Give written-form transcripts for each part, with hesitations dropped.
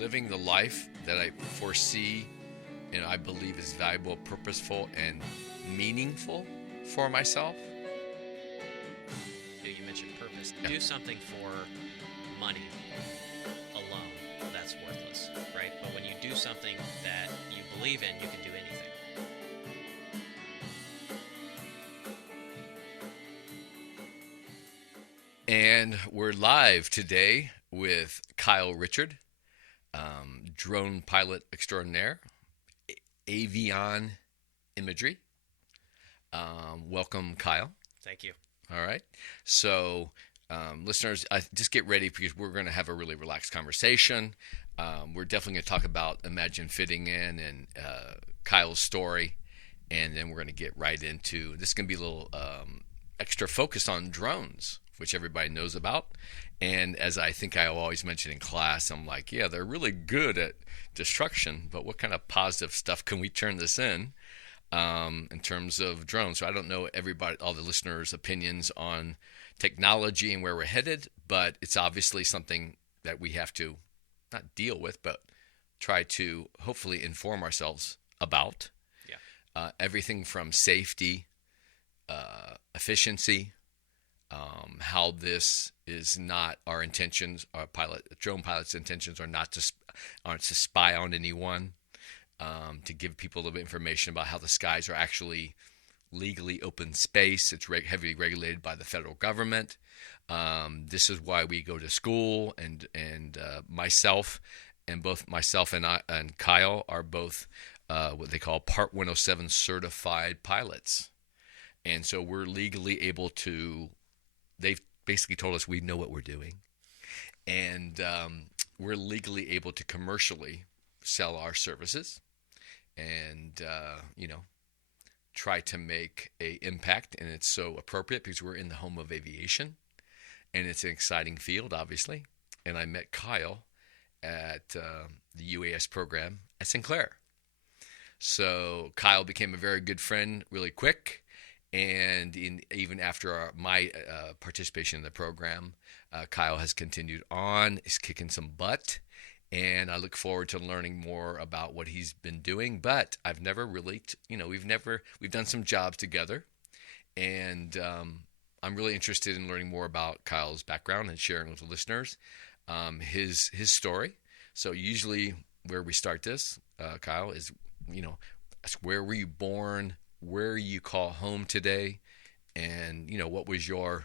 living the life that I foresee and I believe is valuable, purposeful, and meaningful for myself. You mentioned purpose. Yeah. Do something for money alone, that's worthless, right? But when you do something that you believe in, you can do anything. And we're live today with Kyle Richard, drone pilot extraordinaire, Avion Imagery. Welcome, Kyle. Thank you. All right. So, listeners, just get ready because we're going to have a really relaxed conversation. We're definitely going to talk about Imagine Fitting In and Kyle's story. And then we're going to get right into this. Is going to be a little extra focus on drones, which everybody knows about. And as I think I always mention in class, I'm like, yeah, they're really good at destruction, but what kind of positive stuff can we turn this in terms of drones? So I don't know all the listeners' opinions on technology and where we're headed, but it's obviously something that we have to not deal with, but try to hopefully inform ourselves about. Yeah. Everything from safety, efficiency, how this is not our intentions. Our drone pilots' intentions aren't to spy on anyone, to give people a little bit of information about how the skies are actually legally open space. It's heavily regulated by the federal government. This is why we go to school, and myself and Kyle are both what they call Part 107 certified pilots. And so we're legally able to, they've basically told us we know what we're doing. And we're legally able to commercially sell our services and, try to make an impact. And it's so appropriate because we're in the home of aviation. And it's an exciting field, obviously. And I met Kyle at the UAS program at Sinclair. So Kyle became a very good friend really quick. And even after my participation in the program, Kyle has continued on. He's kicking some butt. And I look forward to learning more about what he's been doing. But I've never really, we've done some jobs together. And I'm really interested in learning more about Kyle's background and sharing with the listeners his story. So usually where we start this, Kyle, is, where were you born? Where you call home today, and what was your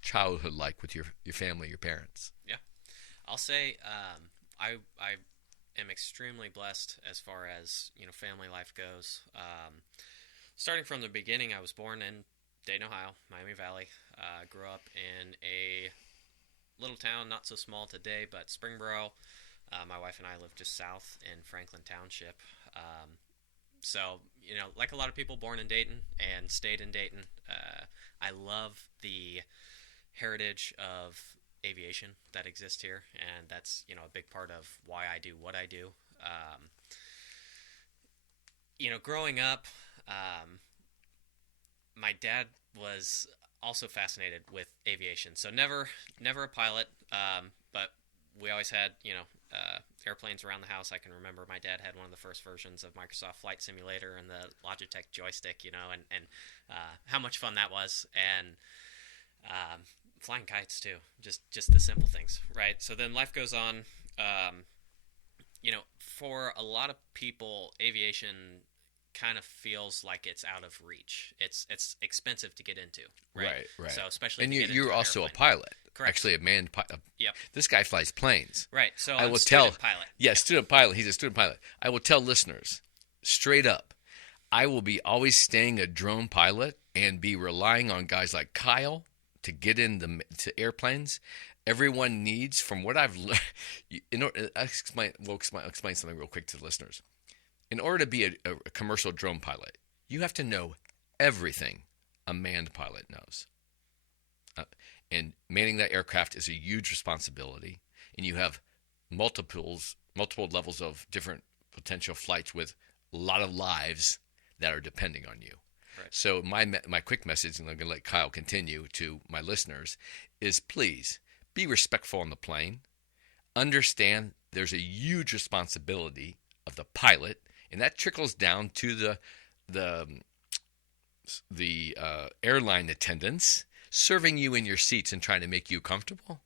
childhood like with your family, your parents? Yeah, I'll say I am extremely blessed as far as family life goes. Starting from the beginning, I was born in Dayton, Ohio, Miami Valley. Grew up in a little town, not so small today, but Springboro. My wife and I lived just south in Franklin Township. So, like a lot of people, born in Dayton and stayed in Dayton. I love the heritage of aviation that exists here, and that's, a big part of why I do what I do. Growing up, my dad was also fascinated with aviation. So never a pilot, but we always had, airplanes around the house. I can remember my dad had one of the first versions of Microsoft Flight Simulator and the Logitech joystick, and how much fun that was. And flying kites too, just the simple things, right? So then life goes on. For a lot of people, aviation kind of feels like it's out of reach. It's expensive to get into, right? Right. So especially, And to get you're into also an a airplane. pilot. Correct. Actually, a manned pilot. Yep. This guy flies planes. Right. So I I'm will a student tell. pilot. Yeah, student pilot. He's a student pilot. I will tell listeners straight up, I will be always staying a drone pilot and be relying on guys like Kyle to get to airplanes. Everyone needs, from what I've learned, we'll explain something real quick to the listeners. In order to be a commercial drone pilot, you have to know everything a manned pilot knows. And manning that aircraft is a huge responsibility, and you have multiple levels of different potential flights with a lot of lives that are depending on you. Right. So my quick message, and I'm going to let Kyle continue, to my listeners is, please be respectful on the plane. Understand there's a huge responsibility of the pilot, and that trickles down to the airline attendants serving you in your seats and trying to make you comfortable.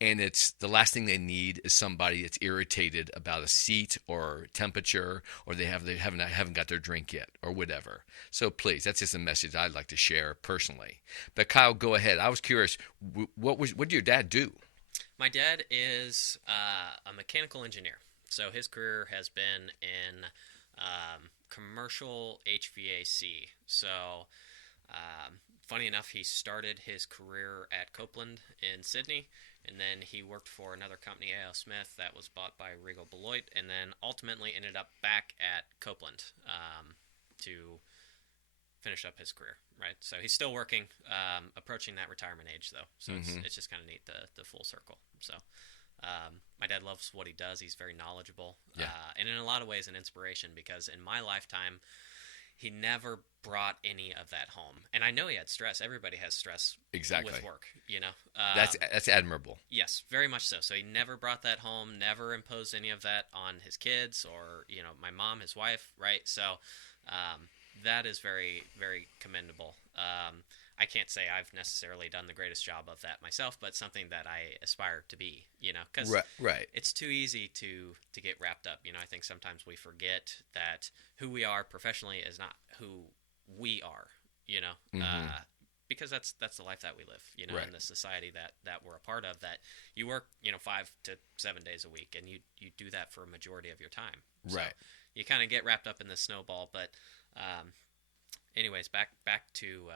And it's the last thing they need is somebody that's irritated about a seat or temperature, or they haven't got their drink yet or whatever. So please, that's just a message I'd like to share personally. But Kyle, go ahead. I was curious, what did your dad do? My dad is a mechanical engineer. So his career has been in commercial HVAC. So funny enough, he started his career at Copeland in Sydney, and then he worked for another company, A.L. Smith, that was bought by Regal Beloit, and then ultimately ended up back at Copeland to finish up his career, right? So he's still working, approaching that retirement age, though. So it's just kind of neat, the full circle. So my dad loves what he does. He's very knowledgeable, and in a lot of ways an inspiration, because in my lifetime, he never brought any of that home. And I know he had stress. Everybody has stress with work, you know. That's admirable. Yes, very much so. So he never brought that home, never imposed any of that on his kids or, you know, my mom, his wife, right? So that is very, very commendable. I can't say I've necessarily done the greatest job of that myself, but something that I aspire to be, you know, because it's too easy to get wrapped up. You know, I think sometimes we forget that who we are professionally is not who we are, you know, because that's the life that we live, you know, in the society that we're a part of, that you work, you know, 5 to 7 days a week, and you do that for a majority of your time. So you kind of get wrapped up in this snowball, but anyways, back to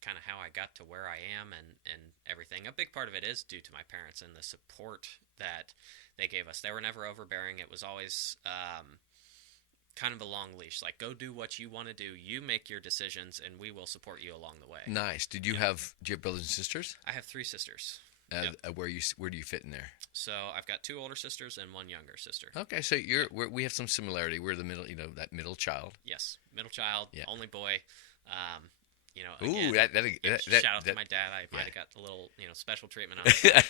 kind of how I got to where I am and everything. A big part of it is due to my parents and the support that they gave us. They were never overbearing. It was always kind of a long leash. Like, go do what you want to do. You make your decisions, and we will support you along the way. Nice. Do you have brothers and sisters? I have 3 sisters. Where do you fit in there? So I've got 2 older sisters and 1 younger sister. Okay, so we have some similarity. We're the middle, you know, that middle child. Yes, middle child, only boy. You know, again, shout out to my dad. I might have got a little, you know, special treatment on it.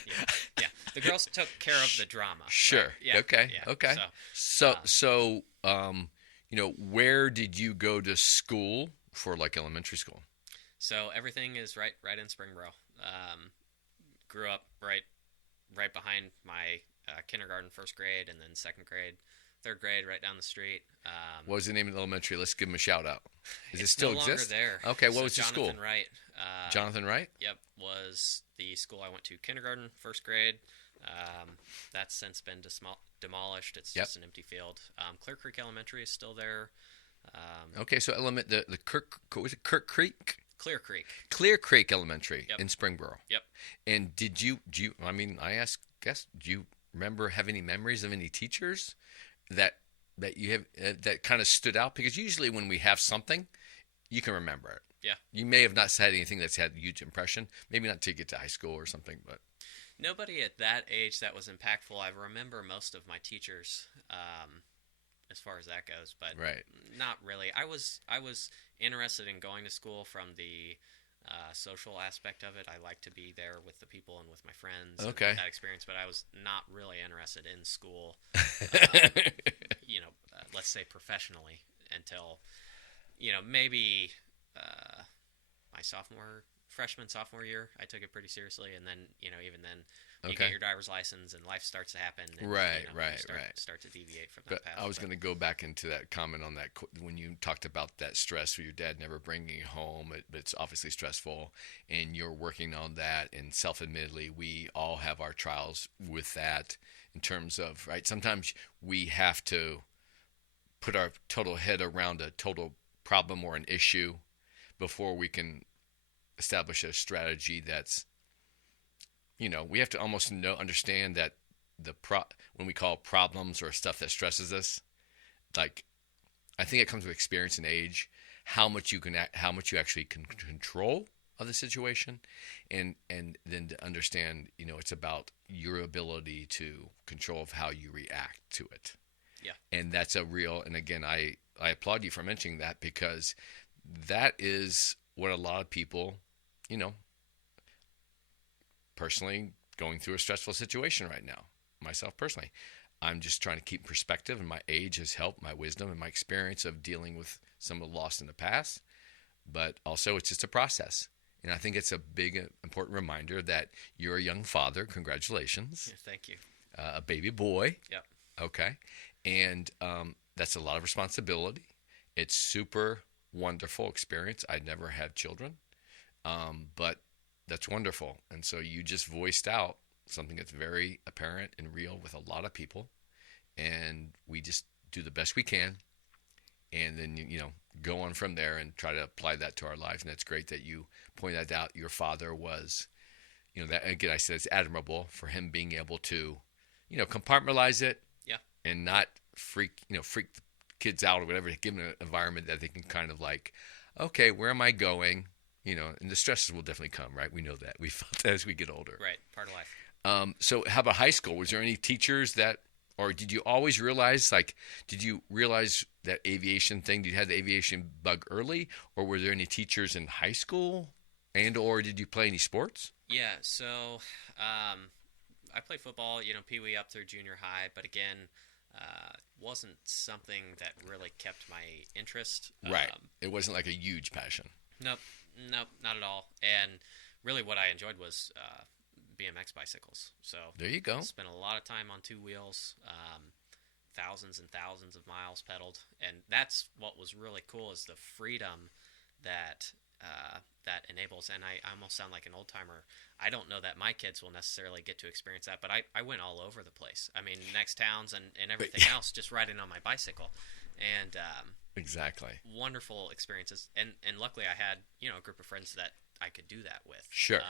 Yeah. The girls took care of the drama. Sure. Right? Yeah. Okay. Yeah. Okay. So, you know, where did you go to school for, like, elementary school? So everything is right in Springboro. Grew up right behind my kindergarten, 1st grade, and then 2nd grade. 3rd grade, right down the street. What was the name of the elementary? Let's give them a shout out. Does it still still exist? No longer there. Okay, what was the school? Jonathan Wright. Jonathan Wright? Yep, was the school I went to kindergarten, 1st grade. That's since been demolished. It's just an empty field. Clear Creek Elementary is still there. Okay, so the Kirk Creek? Clear Creek. Clear Creek Elementary in Springboro. Yep. And do you? I mean, do you remember have any memories of any teachers that you have that kind of stood out? Because usually when we have something, you can remember it. Yeah. You may have not said anything that's had a huge impression. Maybe not till you get to high school or something, but nobody at that age that was impactful. I remember most of my teachers, as far as that goes, but not really. I was interested in going to school from the social aspect of it. I like to be there with the people and with my friends. Okay. And that experience, but I was not really interested in school. You know, let's say professionally, until, you know, maybe my freshman sophomore year, I took it pretty seriously, and then, you know, even then, you get your driver's license and life starts to happen. And, start to deviate from that path. I was going to go back into that comment on that when you talked about that stress for your dad never bringing you home. But it's obviously stressful, and you're working on that. And self-admittedly, we all have our trials with that in terms of, sometimes we have to put our total head around a total problem or an issue before we can establish a strategy that's, you know, we have to almost understand that when we call problems or stuff that stresses us, like, I think it comes with experience and age, how much you actually can control of the situation, and then to understand, you know, it's about your ability to control of how you react to it. Yeah. And that's a real, and again, I applaud you for mentioning that, because that is what a lot of people, you know, personally going through a stressful situation right now, myself personally, I'm just trying to keep perspective, and my age has helped, my wisdom and my experience of dealing with some of the loss in the past. But also, it's just a process. And I think it's a big, important reminder that you're a young father. Congratulations. Yeah, thank you. A baby boy. Yep. Okay. And that's a lot of responsibility. It's super wonderful experience. I never had children, but that's wonderful. And so you just voiced out something that's very apparent and real with a lot of people. And we just do the best we can. And then, go on from there and try to apply that to our lives. And it's great that you pointed that out. Your father was, that again, I said it's admirable for him being able to, compartmentalize it. Yeah. And not freak the kids out or whatever, give them an environment that they can kind of like, okay, where am I going? And the stresses will definitely come, right? We know that. We felt that as we get older. Right. Part of life. So how about high school? Was there any teachers that, or did you always realize, did you realize that aviation thing? Did you have the aviation bug early, or were there any teachers in high school, or did you play any sports? Yeah, so I played football, Pee Wee up through junior high, but again, wasn't something that really kept my interest. Right. It wasn't like a huge passion. Nope, not at all. And really, what I enjoyed was BMX bicycles. So there you go. Spent a lot of time on two wheels. Thousands and thousands of miles pedaled, and that's what was really cool is the freedom that that enables. And I almost sound like an old timer. I don't know that my kids will necessarily get to experience that, but I went all over the place. I mean, next towns and everything else, just riding on my bicycle, and exactly wonderful experiences. And luckily, I had a group of friends that I could do that with. Sure.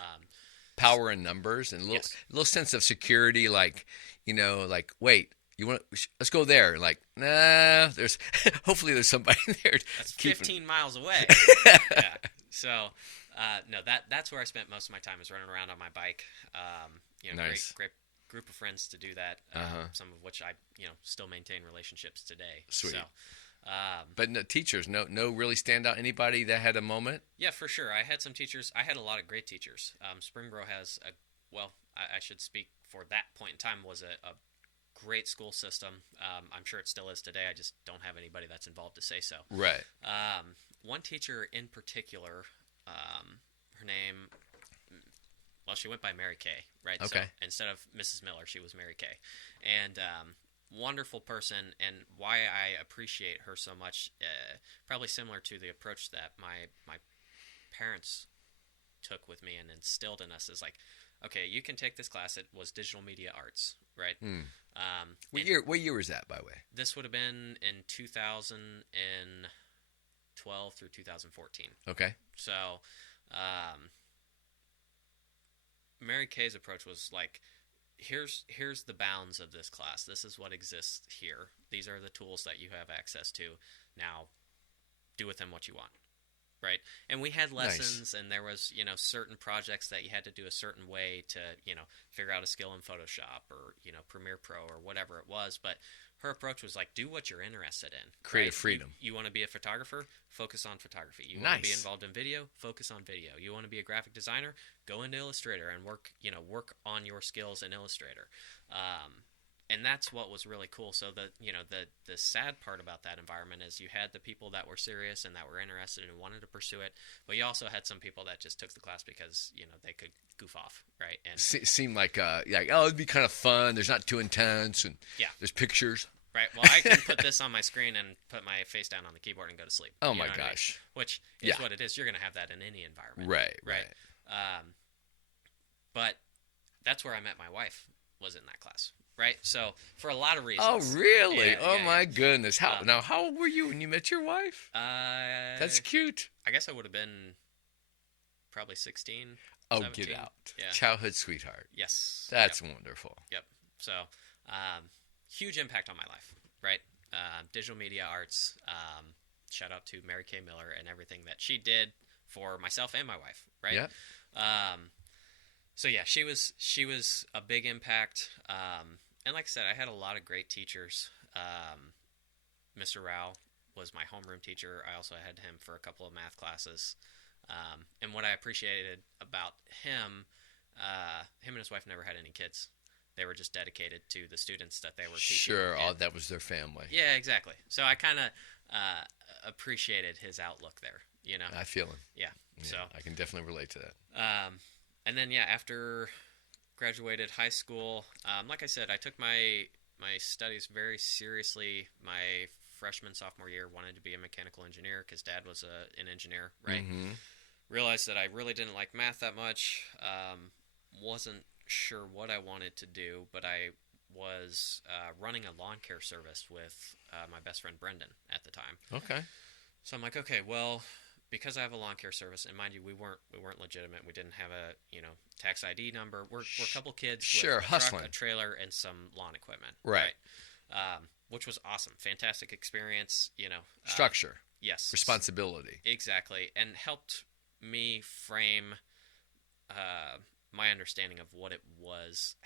Power in numbers and a little sense of security, wait. You want? Let's go there. Nah. There's hopefully there's somebody there. That's 15 miles away. Yeah. So, no, that's where I spent most of my time is running around on my bike. Nice. Great group of friends to do that. Some of which I still maintain relationships today. Sweet. So, but no, teachers, no really stand out. Anybody that had a moment? Yeah, for sure. I had some teachers. I had a lot of great teachers. Springboro has I should speak for that point in time was a great school system. I'm sure it still is today. I just don't have anybody that's involved to say so. Right. One teacher in particular, her name, she went by Mary Kay, right? Okay. So instead of Mrs. Miller, she was Mary Kay. And wonderful person, and why I appreciate her so much, probably similar to the approach that my parents took with me and instilled in us is okay, you can take this class. It was digital media arts, right? What year was that, by the way? This would have been in 2012 through 2014. Okay. So, Mary Kay's approach was here's the bounds of this class. This is what exists here. These are the tools that you have access to. Now, do with them what you want. Right, and we had lessons, and there was certain projects that you had to do a certain way to figure out a skill in Photoshop or Premiere Pro or whatever it was. But her approach was do what you're interested in. Creative freedom. You want to be a photographer? Focus on photography. You want to be involved in video? Focus on video. You want to be a graphic designer? Go into Illustrator and work on your skills in Illustrator. And that's what was really cool. So the sad part about that environment is you had the people that were serious and that were interested and wanted to pursue it, but you also had some people that just took the class because they could goof off, right? And seemed like it'd be kind of fun. There's not too intense, and there's pictures. Right. Well, I can put this on my screen and put my face down on the keyboard and go to sleep. Oh my gosh! I mean? Which is what it is. You're going to have that in any environment. Right. But that's where I met my wife. Was in that class. Right, so for a lot of reasons. Oh, really? My goodness! How old were you when you met your wife? That's cute. I guess I would have been probably 16. Oh, 17. get out! Yeah. Childhood sweetheart. Yes. That's wonderful. Yep. So, huge impact on my life. Right, digital media arts. Shout out to Mary Kay Miller and everything that she did for myself and my wife. Right. Yeah. So yeah, she was a big impact, and like I said, I had a lot of great teachers. Mr. Rao was my homeroom teacher. I also had him for a couple of math classes, and what I appreciated about him and his wife never had any kids, They were just dedicated to the students that they were teaching. Sure, all that was their family. Yeah, exactly. So I kind of appreciated his outlook there. I feel him. Yeah. Yeah, So I can definitely relate to that. and then yeah, after graduated high school, like I said, I took my studies very seriously. My freshman sophomore year, wanted to be a mechanical engineer because Dad was an engineer, right? Mm-hmm. Realized that I really didn't like math that much. Wasn't sure what I wanted to do, but I was running a lawn care service with my best friend Brendan at the time. Okay. So I'm like, okay, well, because I have a lawn care service, and mind you, we weren't legitimate. We didn't have a tax ID number. We're a couple kids Sure, with a hustling. truck, a trailer, and some lawn equipment. Right. Which was awesome, fantastic experience. Structure, Yes, responsibility. exactly, and helped me frame my understanding of what it was.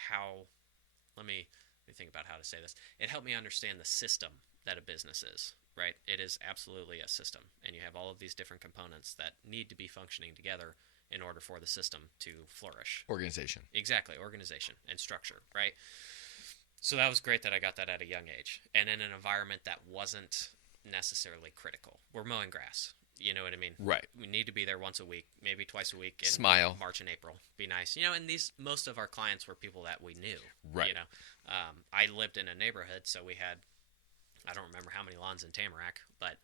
Let me think about how to say this. It helped me understand the system that a business is. Right, it is absolutely a system, and you have all of these different components that need to be functioning together in order for the system to flourish. Organization. Exactly, organization and structure, right? So that was great that I got that at a young age, and in an environment that wasn't necessarily critical. We're mowing grass. You know what I mean? Right. We need to be there once a week, maybe twice a week in Smile. March and April. Be nice. And most of our clients were people that we knew. Right. I lived in a neighborhood, so we had, I don't remember how many lawns in Tamarack, but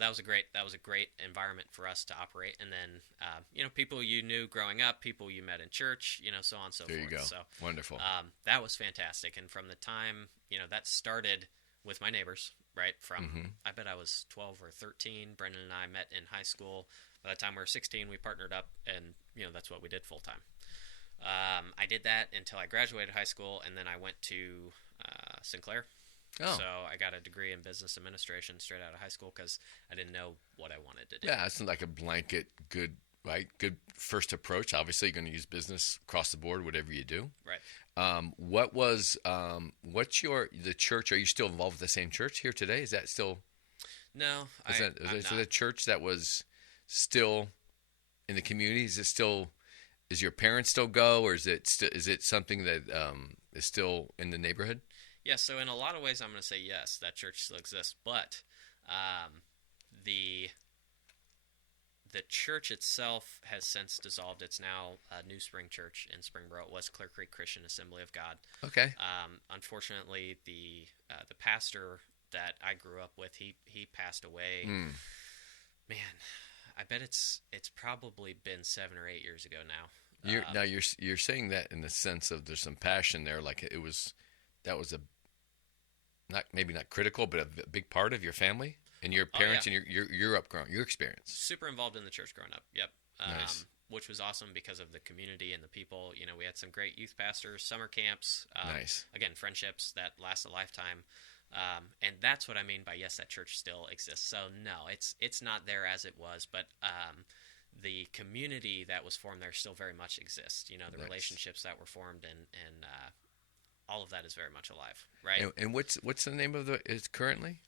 that was a great environment for us to operate. And then people you knew growing up, people you met in church, so on and so forth. There you go. So wonderful. that was fantastic. And from the time that started with my neighbors, right? From I bet I was 12 or 13. Brendan and I met in high school. By the time we were 16, we partnered up, and that's what we did full time. I did that until I graduated high school, and then I went to Sinclair. Oh. So I got a degree in business administration straight out of high school because I didn't know what I wanted to do. Yeah, it's like a blanket good first approach. Obviously, you're going to use business across the board, whatever you do. Right. What's the church? Are you still involved with the same church here today? Is that still? No, Is it a church that was still in the community? Is it still? Is your parents still go, or is it something that is still in the neighborhood? Yeah, so in a lot of ways, I'm going to say yes, that church still exists, but the church itself has since dissolved. It's now New Spring Church in Springboro. It was Clear Creek Christian Assembly of God. Okay. Unfortunately, the pastor that I grew up with, he passed away. Man, I bet it's probably been 7 or 8 years ago now. You're saying that in the sense of there's some passion there, like that was maybe not critical, but a big part of your family and your parents and your experience. Super involved in the church growing up. Yep. Nice. Which was awesome because of the community and the people. We had some great youth pastors, summer camps. Nice. Again, friendships that last a lifetime. And that's what I mean by yes, that church still exists. So no, it's not there as it was, but the community that was formed there still very much exists. The Nice. relationships that were formed and all of that is very much alive, right? And what's the name of is currently?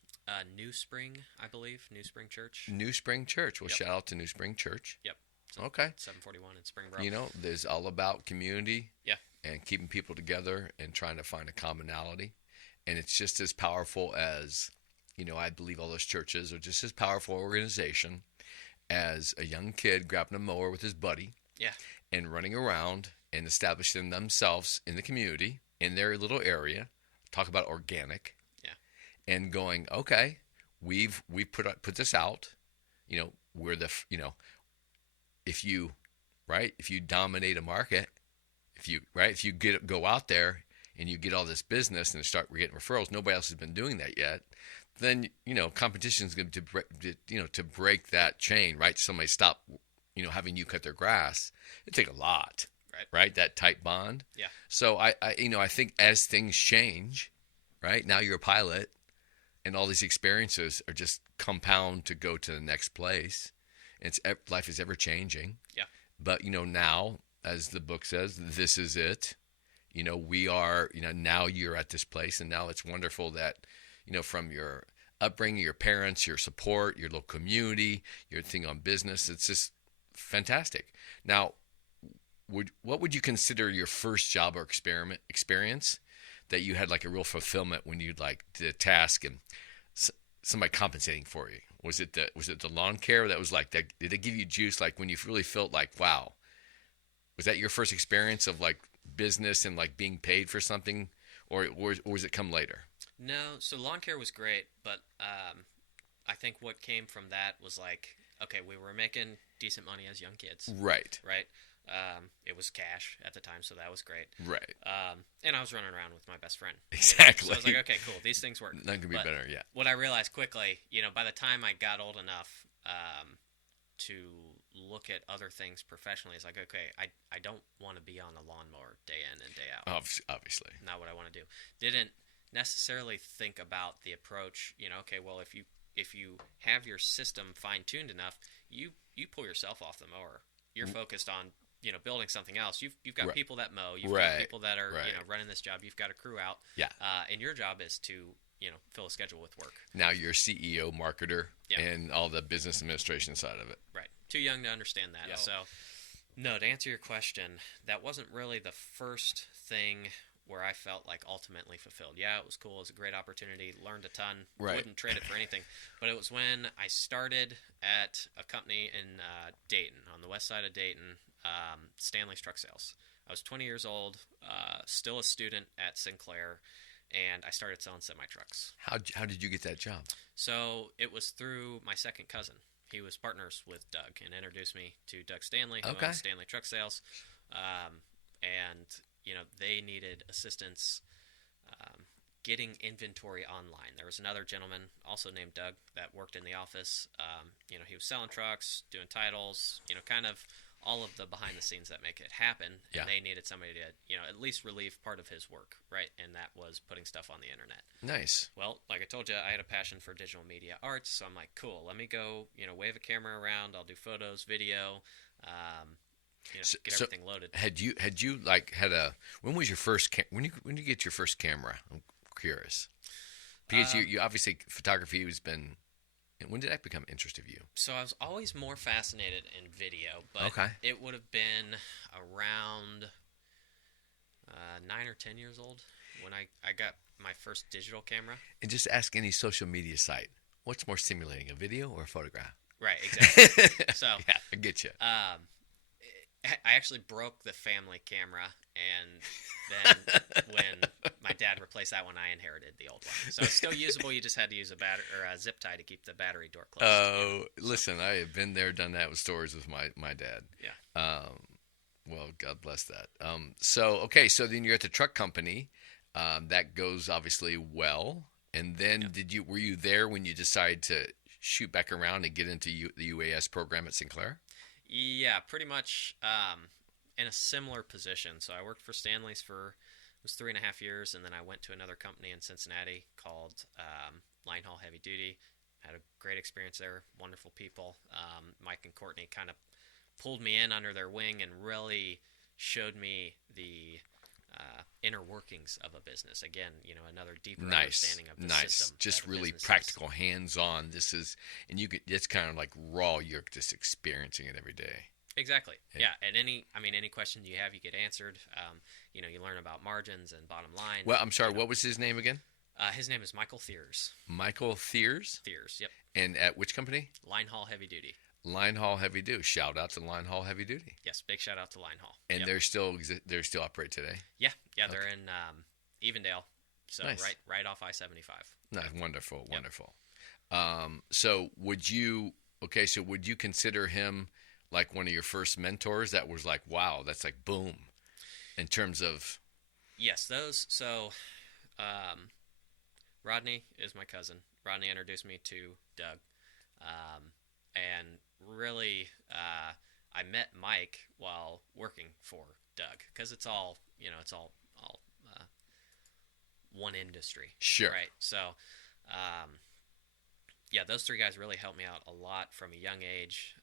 New Spring, I believe. New Spring Church. New Spring Church. Well, Yep. shout out to New Spring Church. Yep. So Okay. 741 in Springboro. There's all about community. Yeah. And keeping people together and trying to find a commonality. And it's just as powerful as, I believe all those churches are just as powerful organization as a young kid grabbing a mower with his buddy. Yeah. And running around and establishing themselves in the community, in their little area. Talk about organic. Yeah. And going, okay, we've put this out. We're the if you dominate a market, if you go out there and you get all this business and we're getting referrals, nobody else has been doing that yet, then competition is going to break that chain, right? Somebody stop having you cut their grass. It take a lot, right? That tight bond. Yeah. So I think as things change, right, now you're a pilot and all these experiences are just compound to go to the next place. Life is ever changing. Yeah. But now, as the book says, this is it. We are, now you're at this place, and now it's wonderful that, from your upbringing, your parents, your support, your local community, your thing on business, it's just fantastic. Now, what would you consider your first job or experiment experience that you had like a real fulfillment when you like did a task and somebody compensating for you? Was it the lawn care that was like that? Did it give you juice like when you really felt like wow? Was that your first experience of like business and like being paid for something, or was it come later? No, so lawn care was great, but I think what came from that was like, okay, we were making decent money as young kids, Right. right? It was cash at the time, so that was great. Right. And I was running around with my best friend. Exactly. So I was like, okay, cool, these things work. Nothing could be But better. Yeah. what I realized quickly, by the time I got old enough to look at other things professionally, it's like, okay, I don't want to be on a lawnmower day in and day out. Obviously. Not what I want to do. Didn't necessarily think about the approach. Okay, well, if you have your system fine tuned enough, you pull yourself off the mower. You're focused on building something else. You've got Right. people that mow. You've Right. got people that are Right. running this job. You've got a crew out. Yeah. And your job is to fill a schedule with work. Now you're CEO, marketer, Yeah. and all the business administration side of it. Right. Too young to understand that. Yeah. So, no, to answer your question, that wasn't really the first thing where I felt like ultimately fulfilled. Yeah, it was cool. It was a great opportunity. Learned a ton. Right. Wouldn't trade it for anything. But it was when I started at a company in Dayton, on the west side of Dayton, Stanley's Truck Sales. I was 20 years old, still a student at Sinclair, and I started selling semi-trucks. How did you get that job? So it was through my second cousin. He was partners with Doug and introduced me to Doug Stanley, who Okay. owns Stanley Truck Sales. And, they needed assistance getting inventory online. There was another gentleman also named Doug that worked in the office. He was selling trucks, doing titles, kind of all of the behind the scenes that make it happen. Yeah. And they needed somebody to, at least relieve part of his work, right? And that was putting stuff on the internet. Nice. Well, like I told you, I had a passion for digital media arts, so I'm like, cool, let me go, wave a camera around. I'll do photos, video, get everything loaded. Had you like had a when was your first when you get your first camera? I'm curious because you obviously photography has been. When did that become an interest of you? So I was always more fascinated in video, but Okay. it would have been around 9 or 10 years old when I got my first digital camera. And just ask any social media site, what's more stimulating, a video or a photograph? Right, exactly. So yeah, I get you. I actually broke the family camera, and then when my dad replaced that one, I inherited the old one. So it's still usable. You just had to use a zip tie to keep the battery door closed. Oh, listen, I have been there, done that with stories with my dad. Yeah. Well, God bless that. So then you're at the truck company. That goes obviously well. And then were you there when you decided to shoot back around and get into the UAS program at Sinclair? Yeah, pretty much in a similar position. So I worked for Stanley's for, it was 3.5 years, and then I went to another company in Cincinnati called Line Haul Heavy Duty. Had a great experience there, wonderful people. Mike and Courtney kind of pulled me in under their wing and really showed me the inner workings of a business. Again, another deeper understanding of the system. Just that a really business practical, hands-on. It's kind of like raw. You're just experiencing it every day. Exactly. Yeah. And any questions you have, you get answered. You learn about margins and bottom line. Well, I'm sorry. What was his name again? His name is Michael Thiers. Michael Thiers. Thiers. Yep. And at which company? Line Haul Heavy Duty. Line Haul Heavy Duty. Shout out to Line Haul Heavy Duty. Yes, big shout out to Line Haul. And Yep. they're still operate today. Yeah, they're in Evendale, so Nice. right off I-75. Nice, wonderful, Yep. wonderful. So would you consider him like one of your first mentors? That was like, wow, that's like boom, in terms of. Yes, those. So, Rodney is my cousin. Rodney introduced me to Doug, and really, I met Mike while working for Doug because it's all one industry. Sure. Right. So, those three guys really helped me out a lot from a young age.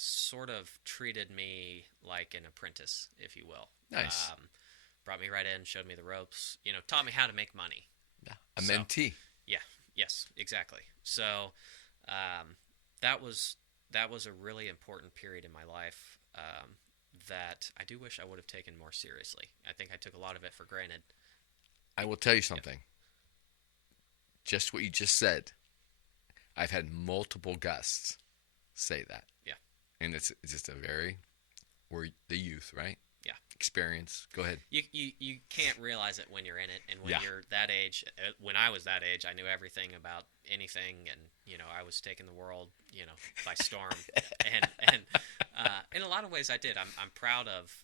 Sort of treated me like an apprentice, if you will. Nice. Brought me right in, showed me the ropes. Taught me how to make money. Yeah. A mentee. Yeah. Yes. Exactly. So, that was a really important period in my life that that I do wish I would have taken more seriously. I think I took a lot of it for granted. I will tell you something. Just what you just said. I've had multiple guests say that. Yeah. And it's just we're the youth, right? Yeah. Experience. Go ahead. You can't realize it when you're in it, and when Yeah. you're that age. When I was that age, I knew everything about anything, and I was taking the world by storm. and in a lot of ways, I did. I'm proud of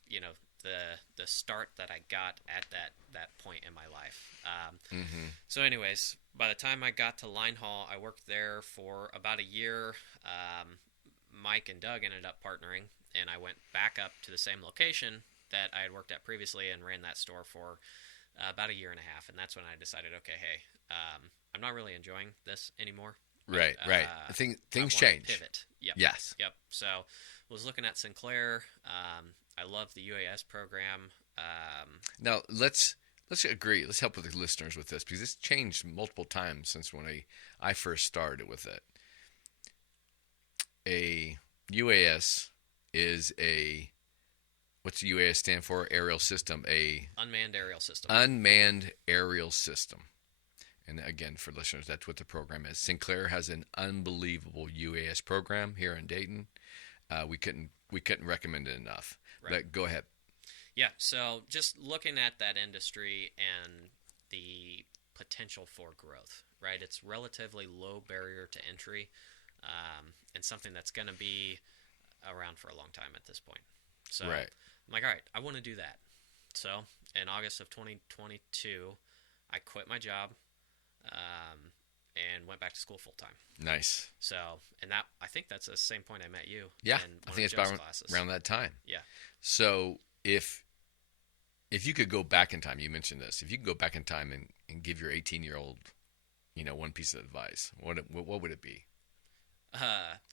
the start that I got at that point in my life. So, anyways, by the time I got to Line Haul, I worked there for about a year. Mike and Doug ended up partnering, and I went back up to the same location that I had worked at previously and ran that store for about a year and a half. And that's when I decided, okay, hey, I'm not really enjoying this anymore. Right. I think things change. Pivot. Yep. Yes. Yep. So I was looking at Sinclair. I love the UAS program. Now let's agree. Let's help with the listeners with this, because it's changed multiple times since when I first started with it. A UAS is what's the UAS stand for? Aerial system. Unmanned aerial system. Unmanned aerial system. And again, for listeners, that's what the program is. Sinclair has an unbelievable UAS program here in Dayton. We couldn't recommend it enough. Right. But go ahead. Yeah. So just looking at that industry and the potential for growth, right? It's relatively low barrier to entry, and something that's going to be around for a long time at this point. So right. I'm like, all right, I want to do that. So in August of 2022, I quit my job and went back to school full time. Nice. So, and that, I think that's the same point I met you. Yeah, in I one think of it's Joe's classes. around that time. Yeah. So if you could go back in time, you mentioned this. If you could go back in time and give your 18-year-old, one piece of advice, what would it be?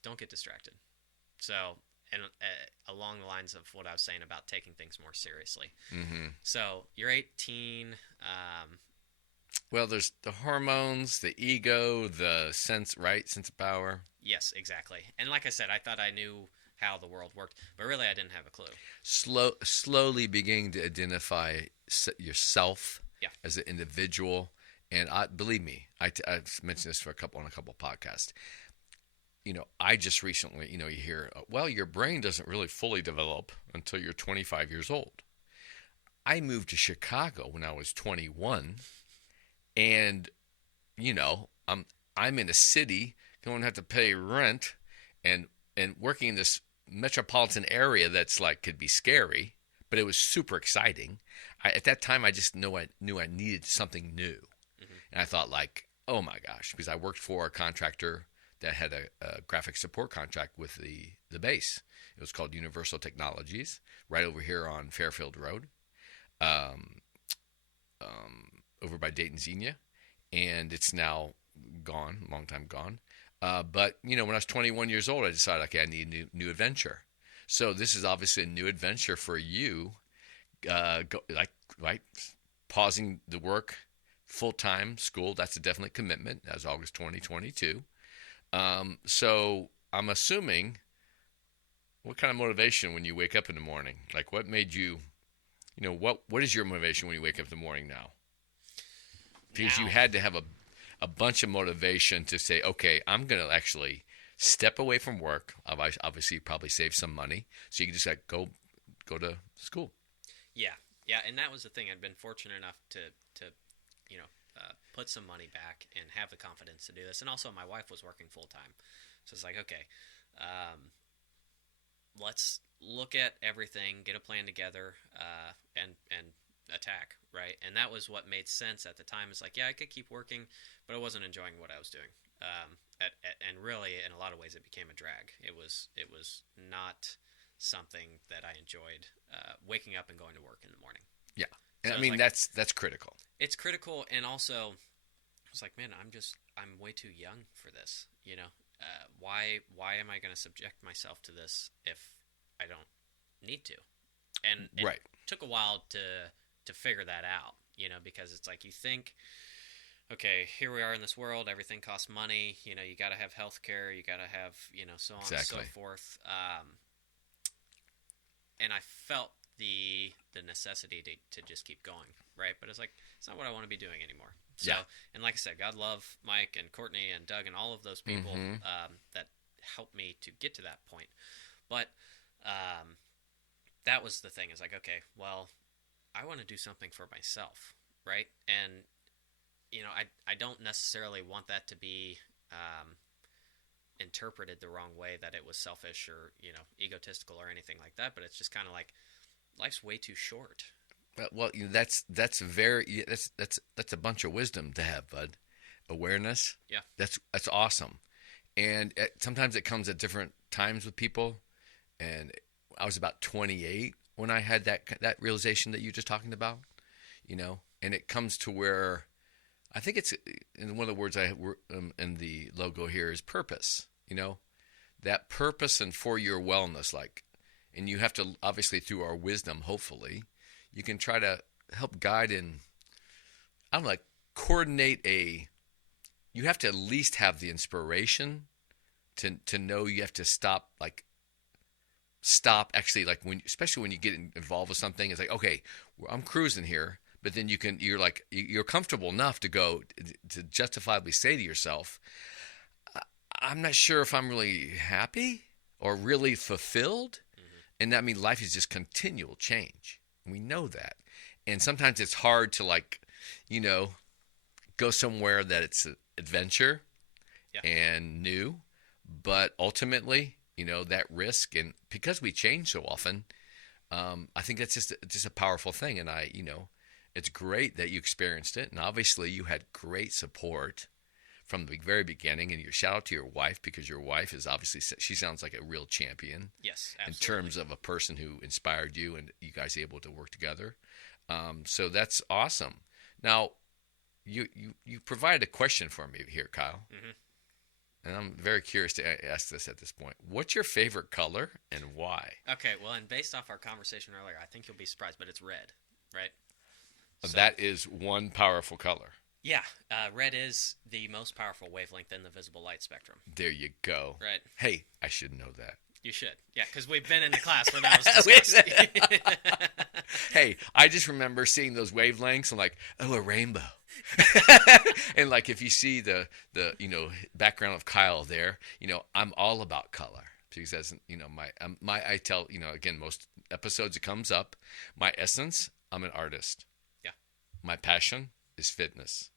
Don't get distracted. So, and along the lines of what I was saying about taking things more seriously. Mm-hmm. So you're 18. Well, there's the hormones, the ego, the sense of power. Yes, exactly. And like I said, I thought I knew how the world worked, but really I didn't have a clue. Slowly beginning to identify yourself as an individual. And believe me, I've mentioned this on a couple podcasts. I just recently, you hear, well, your brain doesn't really fully develop until you're 25 years old. I moved to Chicago when I was 21, and I'm in a city, going to have to pay rent, and working in this metropolitan area that's like could be scary, but it was super exciting. At that time, I just knew I needed something new, and I thought like, oh my gosh, because I worked for a contractor that had a graphic support contract with the base. It was called Universal Technologies, right over here on Fairfield Road, over by Dayton Xenia, and it's now gone, long time gone. But when I was 21 years old, I decided, okay, I need a new adventure. So this is obviously a new adventure for you, pausing the work, full-time school. That's a definite commitment. That was August 2022. So I'm assuming, what kind of motivation when you wake up in the morning? Like, what made you, what is your motivation when you wake up in the morning now? Because you had to have a bunch of motivation to say, okay, I'm going to actually step away from work. Obviously, you probably save some money, so you can just go to school. Yeah, and that was the thing. I'd been fortunate enough to put some money back and have the confidence to do this. And also, my wife was working full time, so it's like, okay, let's look at everything, get a plan together, and attack, right? And that was what made sense at the time. It's like, yeah, I could keep working, but I wasn't enjoying what I was doing. And really, in a lot of ways, it became a drag. It was not something that I enjoyed, waking up and going to work in the morning. Yeah. And So I mean, like, that's critical. it's critical, and also, I was like, man, I'm way too young for this. Why am I going to subject myself to this if I don't need to? And right. It took a while to figure that out, because it's like you think, okay, here we are in this world, everything costs money, you got to have health care, you got to have, so on and so forth. and I felt the necessity to just keep going, right? But it's like, it's not what I want to be doing anymore. So, and like I said, God love Mike and Courtney and Doug and all of those people that helped me to get to that point. But that was the thing. Is like, okay, well, I want to do something for myself, right? And I don't necessarily want that to be interpreted the wrong way, that it was selfish or egotistical or anything like that. But it's just kind of like, life's way too short. Well, that's a bunch of wisdom to have, bud. Awareness. Yeah. That's awesome. And sometimes it comes at different times with people. And I was about 28 when I had that realization that you're just talking about, and it comes to where I think it's, and one of the words I have in the logo here is purpose, that purpose and for your wellness, and you have to, obviously through our wisdom, hopefully, you can try to help guide and, coordinate you have to at least have the inspiration to know you have to stop actually, especially when you get involved with something. It's like, okay, I'm cruising here, but then you're comfortable enough to go to justifiably say to yourself, I'm not sure if I'm really happy or really fulfilled. And that means life is just continual change. We know that. And sometimes it's hard to go somewhere that it's an adventure and new, but ultimately, that risk, and because we change so often, I think that's just a powerful thing. And it's great that you experienced it. And obviously you had great support from the very beginning, and your shout out to your wife, because your wife is obviously, she sounds like a real champion. Yes, absolutely. In terms of a person who inspired you and you guys able to work together. So that's awesome. Now, you provided a question for me here, Kyle. And I'm very curious to ask this at this point. What's your favorite color and why? Okay, well, and based off our conversation earlier, I think you'll be surprised, but it's red, right? So, that is one powerful color. Yeah, red is the most powerful wavelength in the visible light spectrum. There you go. Right. Hey, I should know that. You should. Yeah, because we've been in the class where that was discussed. Hey, I just remember seeing those wavelengths and a rainbow. And if you see the background of Kyle there, I'm all about color. Because as I tell, again, most episodes it comes up, my essence, I'm an artist. Yeah. My passion is fitness.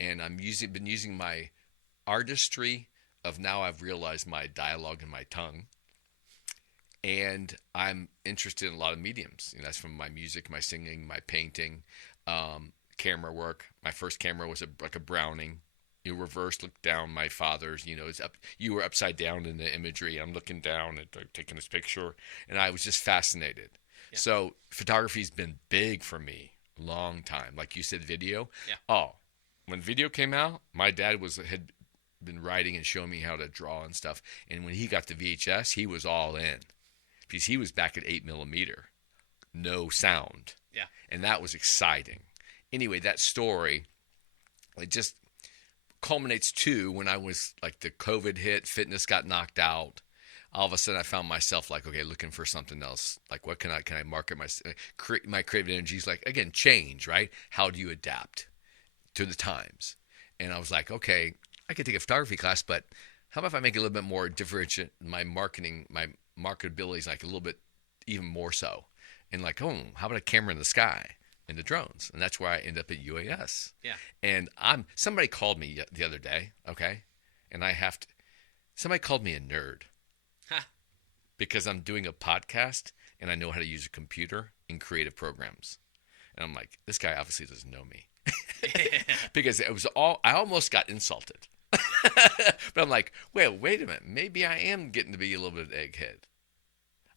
And been using my artistry of, now I've realized, my dialogue and my tongue. And I'm interested in a lot of mediums. That's from my music, my singing, my painting, camera work. My first camera was like a Browning. You reverse, look down. My father's, it's up. You were upside down in the imagery. I'm looking down and taking this picture, and I was just fascinated. Yeah. So photography's been big for me, long time. Like you said, video. Yeah. Oh, when video came out, my dad had been writing and showing me how to draw and stuff. And when he got the VHS, he was all in, because he was back at 8mm, no sound. Yeah. And that was exciting. Anyway, that story, it just culminates to when I was the COVID hit, fitness got knocked out. All of a sudden I found myself okay, looking for something else. What can I market my creative energies? Again, change, right? How do you adapt to the times? And I was like, okay, I could take a photography class, but how about if I make it a little bit more differentiate, my marketing, my marketability is a little bit even more so. And how about a camera in the sky and the drones? And that's where I end up at UAS. Yeah. And somebody called me the other day, okay? And somebody called me a nerd. Because I'm doing a podcast and I know how to use a computer in creative programs. And I'm like, this guy obviously doesn't know me. Because I almost got insulted. But I'm like, wait a minute. Maybe I am getting to be a little bit of an egghead.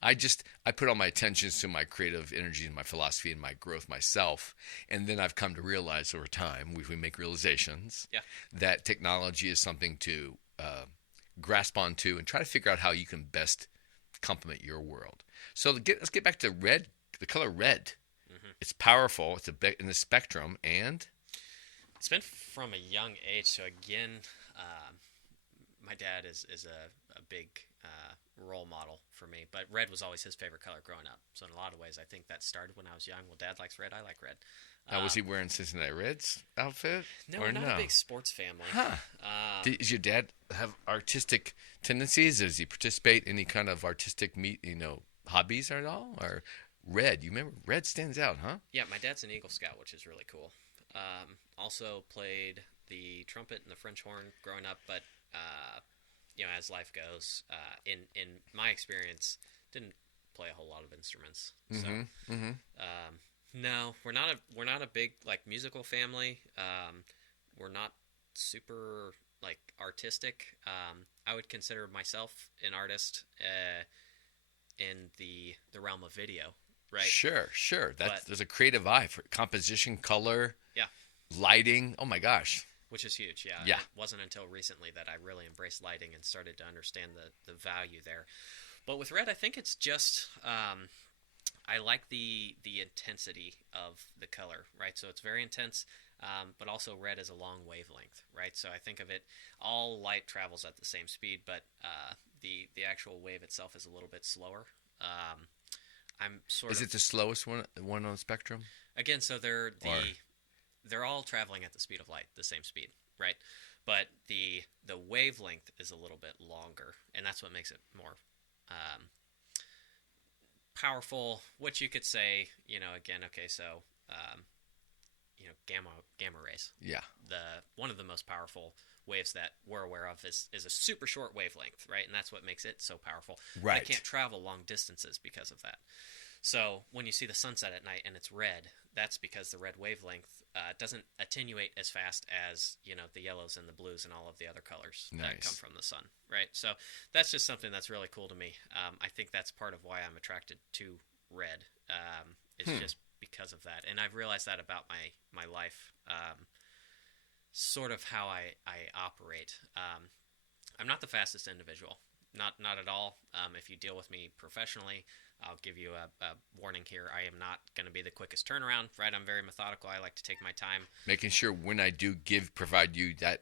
I put all my attentions to my creative energy and my philosophy and my growth myself. And then I've come to realize over time, we make realizations, that technology is something to grasp onto and try to figure out how you can best complement your world. So let's get back to red, the color red. Mm-hmm. It's powerful. It's in the spectrum, and it's been from a young age. So again, my dad is a big role model for me. But red was always his favorite color growing up. So in a lot of ways, I think that started when I was young. Well, Dad likes red. I like red. Now, was he Um, wearing Cincinnati Reds outfit no, or we're not a no? big sports family. Huh. Does your dad have artistic tendencies? Does he participate in any kind of artistic hobbies at all? Or red? You remember red stands out, huh? Yeah, my dad's an Eagle Scout, which is really cool. Also played the trumpet and the French horn growing up, but as life goes, in my experience, didn't play a whole lot of instruments. So, Mm-hmm. Mm-hmm. no, we're not a big like musical family. We're not super like artistic. I would consider myself an artist in the realm of video, right? Sure, sure. But There's a creative eye for composition, color, yeah, lighting. Oh my gosh. which is huge. Yeah, Yeah. it wasn't until recently that I really embraced lighting and started to understand the value there. But with red, I think it's just I like the intensity of the color, right? So it's very intense, but also red is a long wavelength, right? So I think of it, all light travels at the same speed, but the actual wave itself is a little bit slower. I'm sort Is of it the slowest one on the spectrum? again, so Or they're all traveling at the speed of light, the same speed, right? But the wavelength is a little bit longer, and that's what makes it more um, powerful. Which you could say, again, okay, so gamma rays. yeah, The one of the most powerful waves that we're aware of is a super short wavelength, right? And that's what makes it so powerful. right. They can't travel long distances because of that. So when you see the sunset at night and it's red, that's because the red wavelength doesn't attenuate as fast as the yellows and the blues and all of the other colors that come Nice. from the sun, right? So that's just something that's really cool to me. I think that's part of why I'm attracted to red. It's just because of that, and I've realized that about my life, sort of how I operate. I'm not the fastest individual, not at all. If you deal with me professionally, I'll give you a warning here. I am not going to be the quickest turnaround, right? I'm very methodical. I like to take my time. Making sure when I do provide you that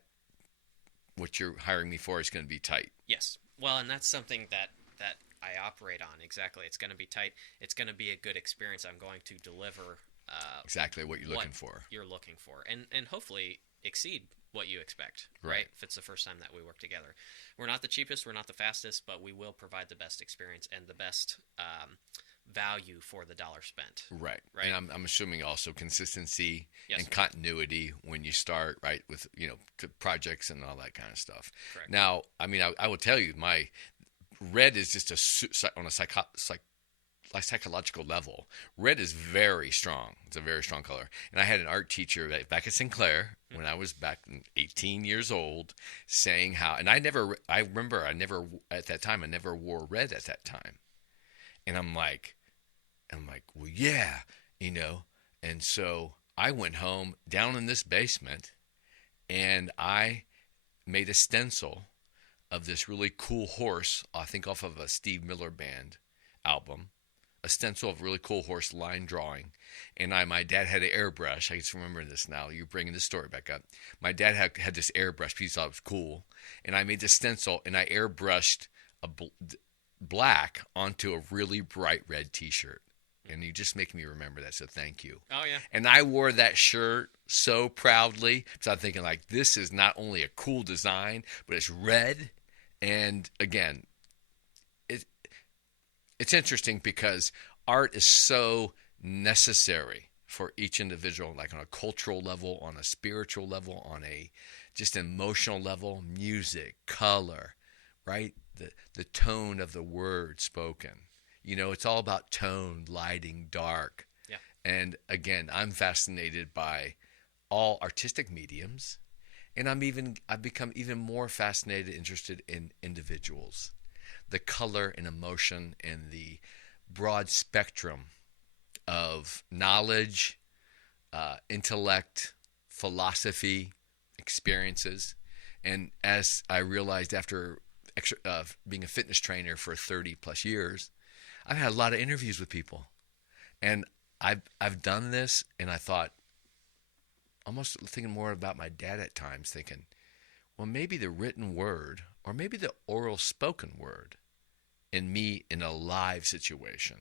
what you're hiring me for is going to be tight. Yes. Well, and that's something that I operate on. Exactly. It's going to be tight. It's going to be a good experience. I'm going to deliver Exactly what you're what looking for. you're looking for, and hopefully exceed what you expect, Right. if it's the first time that we work together. We're not the cheapest, we're not the fastest, but we will provide the best experience and the best value for the dollar spent. Right. Right. And I'm assuming also consistency Yes. and continuity when you start, right, with, projects and all that kind of stuff. Correct. Now, I mean, I will tell you, my red is just on a psychological level. Red is very strong. It's a very strong color. And I had an art teacher back at Sinclair when I was back 18 years old saying how, and I remember at that time, I never wore red at that time. And I'm like, well, yeah, And so I went home down in this basement and I made a stencil of this really cool horse, I think off of a Steve Miller Band album, a stencil of a really cool horse line drawing. And my dad had an airbrush. I just remember this now. You're bringing this story back up. My dad had this airbrush piece. I thought it was cool. And I made this stencil and I airbrushed a black onto a really bright red t-shirt. And you just make me remember that, so thank you. Oh, yeah. And I wore that shirt so proudly because I'm thinking, like, this is not only a cool design, but it's red. And again, it's interesting because art is so necessary for each individual, like on a cultural level, on a spiritual level, on a just emotional level, music, color, right? The tone of the word spoken. It's all about tone, lighting, dark. Yeah. And again, I'm fascinated by all artistic mediums, and I've become even more fascinated, interested in individuals, the color and emotion and the broad spectrum of knowledge, intellect, philosophy, experiences. And as I realized after being a fitness trainer for 30 plus years, I've had a lot of interviews with people, and I've done this, and I thought, almost thinking more about my dad at times, thinking, well, maybe the written word or maybe the oral spoken word and me in a live situation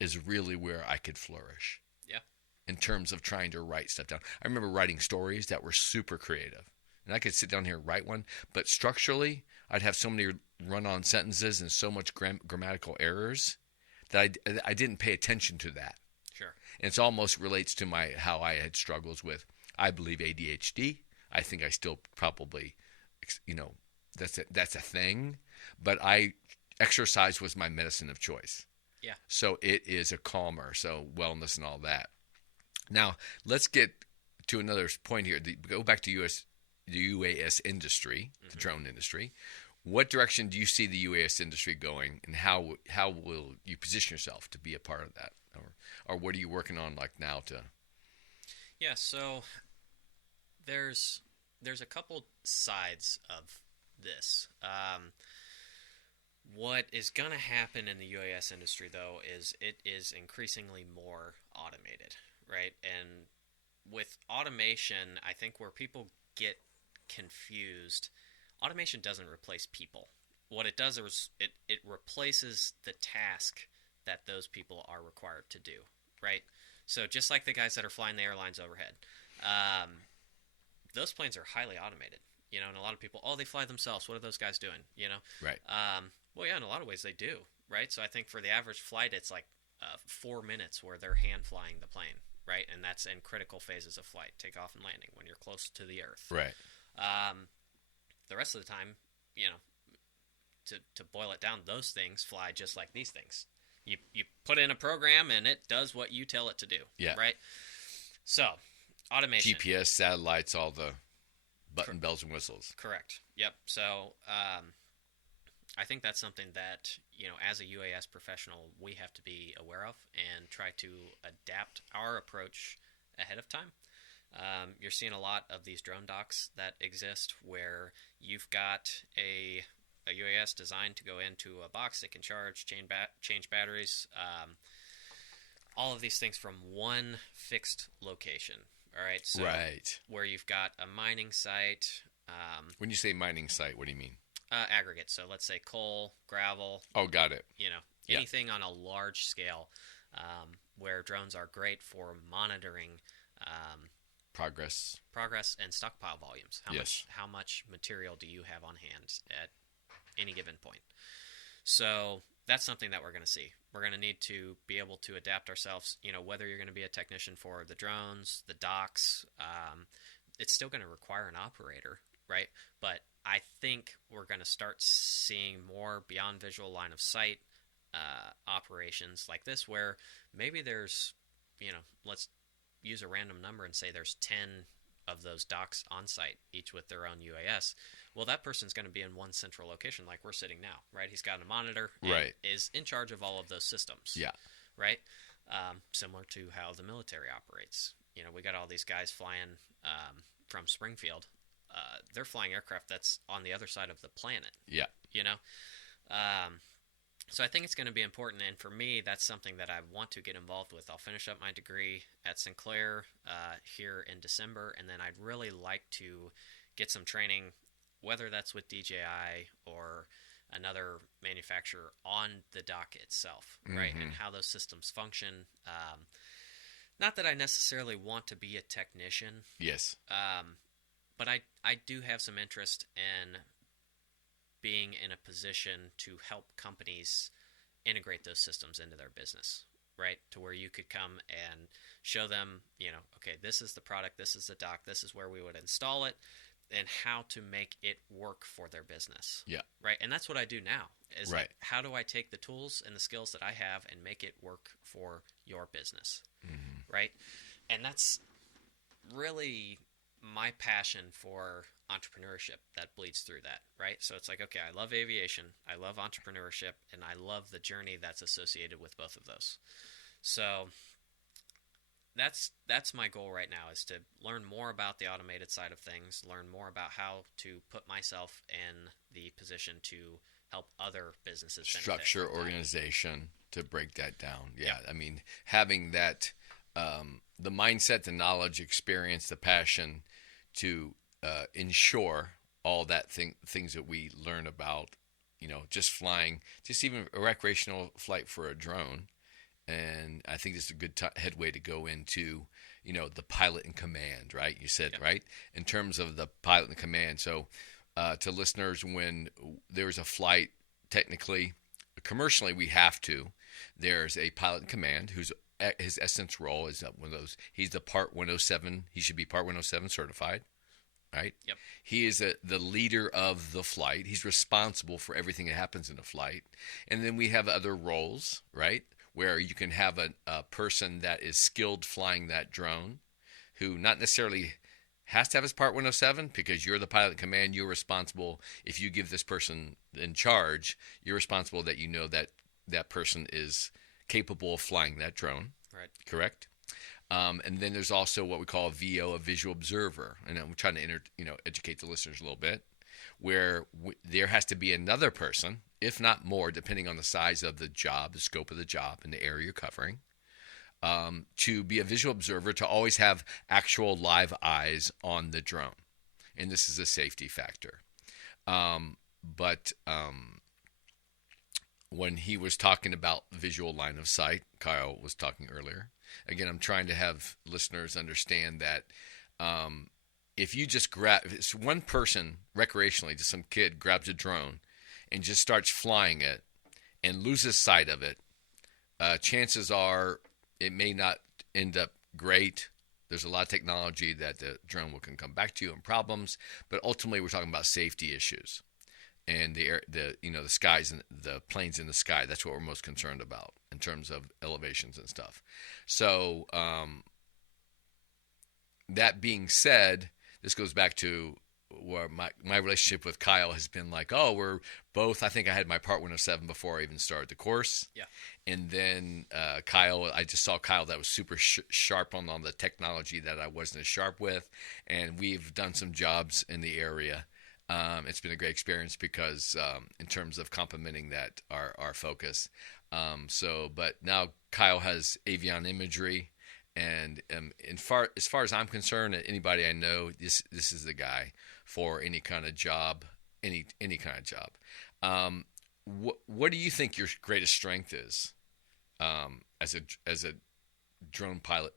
is really where I could flourish. Yeah. In terms of trying to write stuff down. I remember writing stories that were super creative. And I could sit down here and write one, but structurally, I'd have so many run-on sentences and so much grammatical errors that I didn't pay attention to that. Sure. And it almost relates to how I had struggles with, I believe, ADHD. I think I still probably, that's a thing. But exercise was my medicine of choice. Yeah. So it is a calmer, so wellness and all that. Now, let's get to another point here. Go back to the UAS industry, the drone industry. What direction do you see the UAS industry going, and how will you position yourself to be a part of that? Or what are you working on like now to? Yeah, so there's a couple sides of this. What is going to happen in the UAS industry, though, is it is increasingly more automated, right? And with automation, I think where people get confused, automation doesn't replace people. What it does is it replaces the task that those people are required to do, right? So just like the guys that are flying the airlines overhead, those planes are highly automated, and a lot of people, they fly themselves. What are those guys doing, Right. Well, yeah, in a lot of ways they do, right? So I think for the average flight, it's like 4 minutes where they're hand flying the plane, right? And that's in critical phases of flight, takeoff and landing, when you're close to the earth. Right. The rest of the time, to boil it down, those things fly just like these things. You put in a program and it does what you tell it to do. Yeah. Right? So, automation. GPS, satellites, all the button bells and whistles. Correct. Yep. So, I think that's something that, as a UAS professional, we have to be aware of and try to adapt our approach ahead of time. You're seeing a lot of these drone docks that exist where you've got a UAS designed to go into a box that can charge, change batteries, all of these things from one fixed location. All right, so right. Where you've got a mining site. When you say mining site, what do you mean? Aggregate. So let's say coal, gravel. Oh, got it. Anything on a large scale, where drones are great for monitoring progress and stockpile volumes. How much material do you have on hand at any given point? So that's something that we're going to see. We're going to need to be able to adapt ourselves, whether you're going to be a technician for the drones, the docks, it's still going to require an operator, right? But I think we're going to start seeing more beyond visual line of sight operations like this, where maybe there's, let's use a random number and say there's 10 of those docks on site, each with their own UAS. Well, that person's going to be in one central location like we're sitting now, right? He's got a monitor and right. is in charge of all of those systems. Yeah. Right? Similar to how the military operates. We got all these guys flying from Springfield. They're flying aircraft that's on the other side of the planet. Yeah. So I think it's going to be important, and for me, that's something that I want to get involved with. I'll finish up my degree at Sinclair here in December, and then I'd really like to get some training, whether that's with DJI or another manufacturer, on the dock itself, right, and how those systems function. Not that I necessarily want to be a technician. Yes. But I do have some interest in being in a position to help companies integrate those systems into their business, right? To where you could come and show them, okay, this is the product, this is the dock, this is where we would install it, and how to make it work for their business. Yeah. Right? And that's what I do now. Is right. Like, how do I take the tools and the skills that I have and make it work for your business? Right? And that's really my passion for entrepreneurship that bleeds through that, right? So it's like, okay, I love aviation, I love entrepreneurship, and I love the journey that's associated with both of those. So that's my goal right now, is to learn more about the automated side of things, learn more about how to put myself in the position to help other businesses structure organization to break that down. Yeah. I mean, having that the mindset, the knowledge, experience, the passion to ensure all that things that we learn about just flying, just even a recreational flight for a drone. And I think this is a good headway to go into, the pilot in command, right? You said, Yep. right? In terms of the pilot in command. So, to listeners, when there's a flight, technically, commercially, we have to. There's a pilot in command who's his essence role is one of those. He's the Part 107. He should be Part 107 certified, right? Yep. He is the leader of the flight. He's responsible for everything that happens in a flight. And then we have other roles, right? Where you can have a person that is skilled flying that drone who not necessarily has to have his Part 107 because you're the pilot in command. You're responsible. If you give this person in charge, you're responsible that that person is capable of flying that drone. Right. Correct? And then there's also what we call a VO, a visual observer. And I'm trying to educate the listeners a little bit, where there has to be another person, if not more, depending on the size of the job, the scope of the job, and the area you're covering, to be a visual observer, to always have actual live eyes on the drone. And this is a safety factor. But when he was talking about visual line of sight, Kyle was talking earlier. Again, I'm trying to have listeners understand that if you just if one person recreationally, just some kid grabs a drone and just starts flying it and loses sight of it, chances are it may not end up great. There's a lot of technology that the drone can come back to you and problems, but ultimately we're talking about safety issues and the skies and the planes in the sky. That's what we're most concerned about in terms of elevations and stuff. So that being said, this goes back to where my relationship with Kyle has been like, oh, we're both, I think I had my Part 107 before I even started the course. Yeah. And then Kyle, I just saw Kyle that was super sharp on the technology that I wasn't as sharp with. And we've done some jobs in the area. It's been a great experience because in terms of complementing that, our focus. But now Kyle has Avion Imagery. And as far as I'm concerned, anybody I know, this is the guy for any kind of job, any kind of job. What do you think your greatest strength is as a drone pilot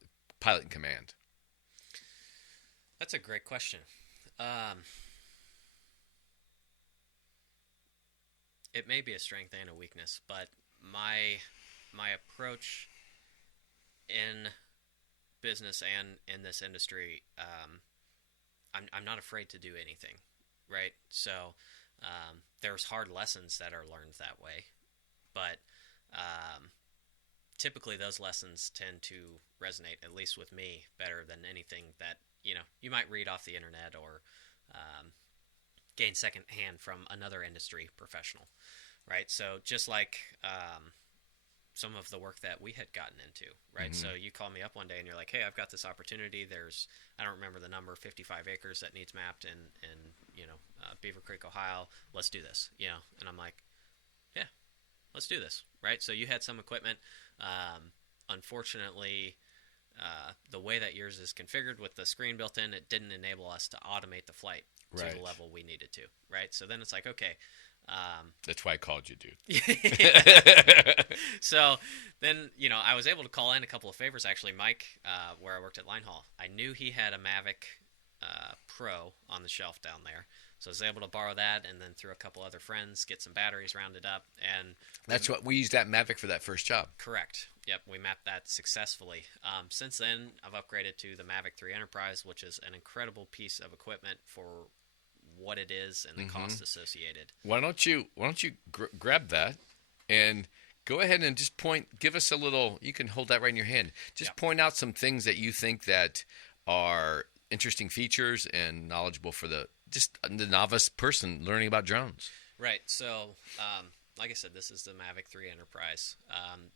in command? That's a great question. It may be a strength and a weakness, but my approach in business and in this industry, I'm not afraid to do anything, right? So there's hard lessons that are learned that way, but typically those lessons tend to resonate, at least with me, better than anything that you might read off the internet or gain secondhand from another industry professional, right? So just like some of the work that we had gotten into, right? Mm-hmm. So you call me up one day and you're like, hey, I've got this opportunity. There's, I don't remember the number, 55 acres that needs mapped in Beaver Creek, Ohio. Let's do this, And I'm like, yeah, let's do this, right? So you had some equipment. Unfortunately, the way that yours is configured with the screen built in, it didn't enable us to automate the flight to the level we needed to, right? So then it's like, okay. That's why I called you, dude. So then, I was able to call in a couple of favors. Actually, Mike, where I worked at Line Haul, I knew he had a Mavic Pro on the shelf down there. So I was able to borrow that and then through a couple other friends, get some batteries rounded up. And that's what we used that Mavic for that first job. Correct. Yep, we mapped that successfully. Since then, I've upgraded to the Mavic 3 Enterprise, which is an incredible piece of equipment for what it is and the cost associated. Why don't you grab that and go ahead and just give us a little, you can hold that right in your hand. Just point out some things that you think that are interesting features and knowledgeable for the novice person learning about drones. Right. So, like I said, this is the Mavic 3 Enterprise.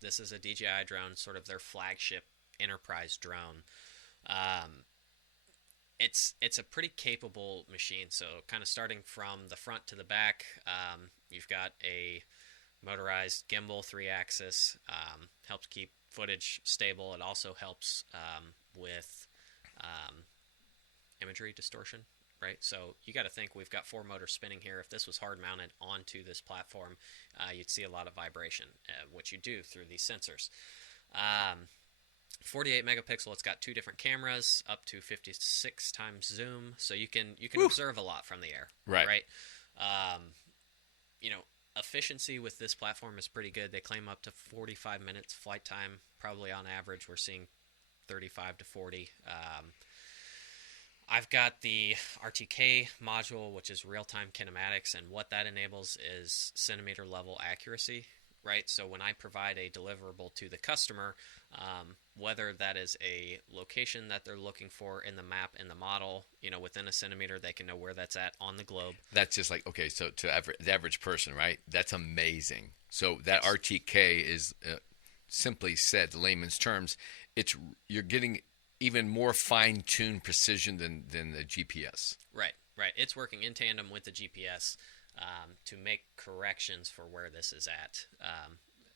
This is a DJI drone, sort of their flagship enterprise drone. It's a pretty capable machine. So kind of starting from the front to the back, you've got a motorized gimbal 3-axis, helps keep footage stable. It also helps with imagery distortion. right? So you got to think we've got four motors spinning here. If this was hard mounted onto this platform, you'd see a lot of vibration, which you do through these sensors. Um, 48 megapixel. It's got two different cameras, up to 56 times zoom, so you can observe a lot from the air. Right. Right. Um, you know, efficiency with this platform is pretty good. They claim up to 45 minutes flight time. Probably on average, we're seeing 35 to 40. I've got the RTK module, which is real-time kinematics, and what that enables is centimeter level accuracy, right? So when I provide a deliverable to the customer, whether that is a location that they're looking for in the map, in the model, within a centimeter, they can know where that's at on the globe. That's just like, okay, so to the average person, right? That's amazing. So that Yes. RTK is, simply said, layman's terms, you're getting even more fine-tuned precision than the GPS. Right, right. It's working in tandem with the GPS to make corrections for where this is at.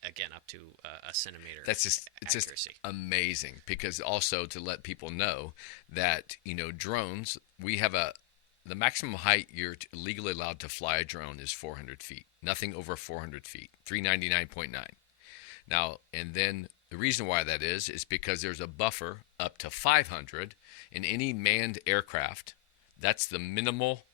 Again, up to a centimeter It's accuracy. just amazing, because also to let people know that, drones, we have the maximum height you're legally allowed to fly a drone is 400 feet. Nothing over 400 feet, 399.9. Now, and then the reason why that is because there's a buffer up to 500 in any manned aircraft. That's the minimal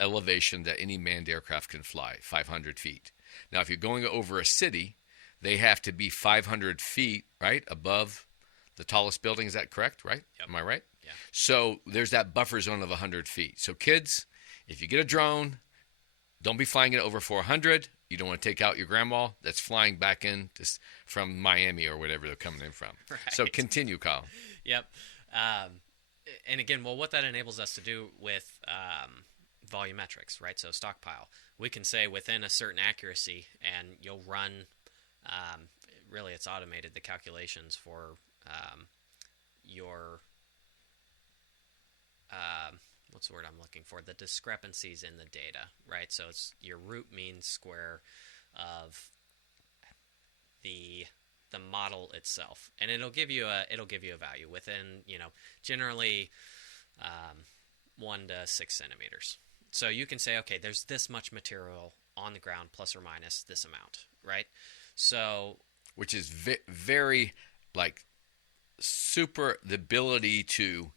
elevation that any manned aircraft can fly, 500 feet. Now, if you're going over a city, they have to be 500 feet, right, above the tallest building. Is that correct, right? Yep. Am I right? Yeah. So there's that buffer zone of 100 feet. So kids, if you get a drone, don't be flying it over 400. You don't want to take out your grandma that's flying back in from Miami or whatever they're coming in from. Right. So continue, Kyle. Yep. And again, well, what that enables us to do with volumetrics, right? So stockpile. We can say within a certain accuracy, and you'll run, really it's automated, the calculations for your, what's the word I'm looking for? The discrepancies in the data, right? So it's your root mean square of the model itself, and it'll give you a value within, generally 1 to 6 centimeters. So you can say, okay, there's this much material on the ground, plus or minus this amount, right? So, which is very, like, super, the ability to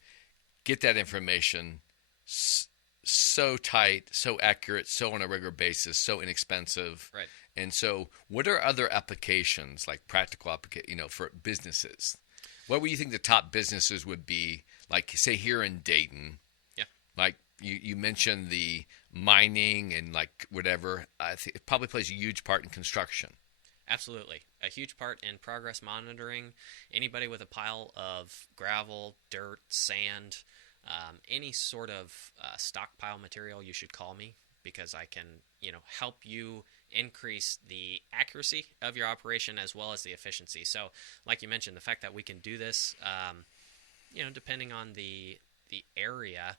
get that information so tight, so accurate, so on a regular basis, so inexpensive. right. And so, what are other applications, like practical for businesses? What would you think the top businesses would be, like, say, here in Dayton? Yeah. Like, you mentioned the mining and, like, whatever. I think it probably plays a huge part in construction. Absolutely. A huge part in progress monitoring. Anybody with a pile of gravel, dirt, sand, any sort of stockpile material, you should call me, because I can, help you increase the accuracy of your operation as well as the efficiency. So, like you mentioned, the fact that we can do this, depending on the area,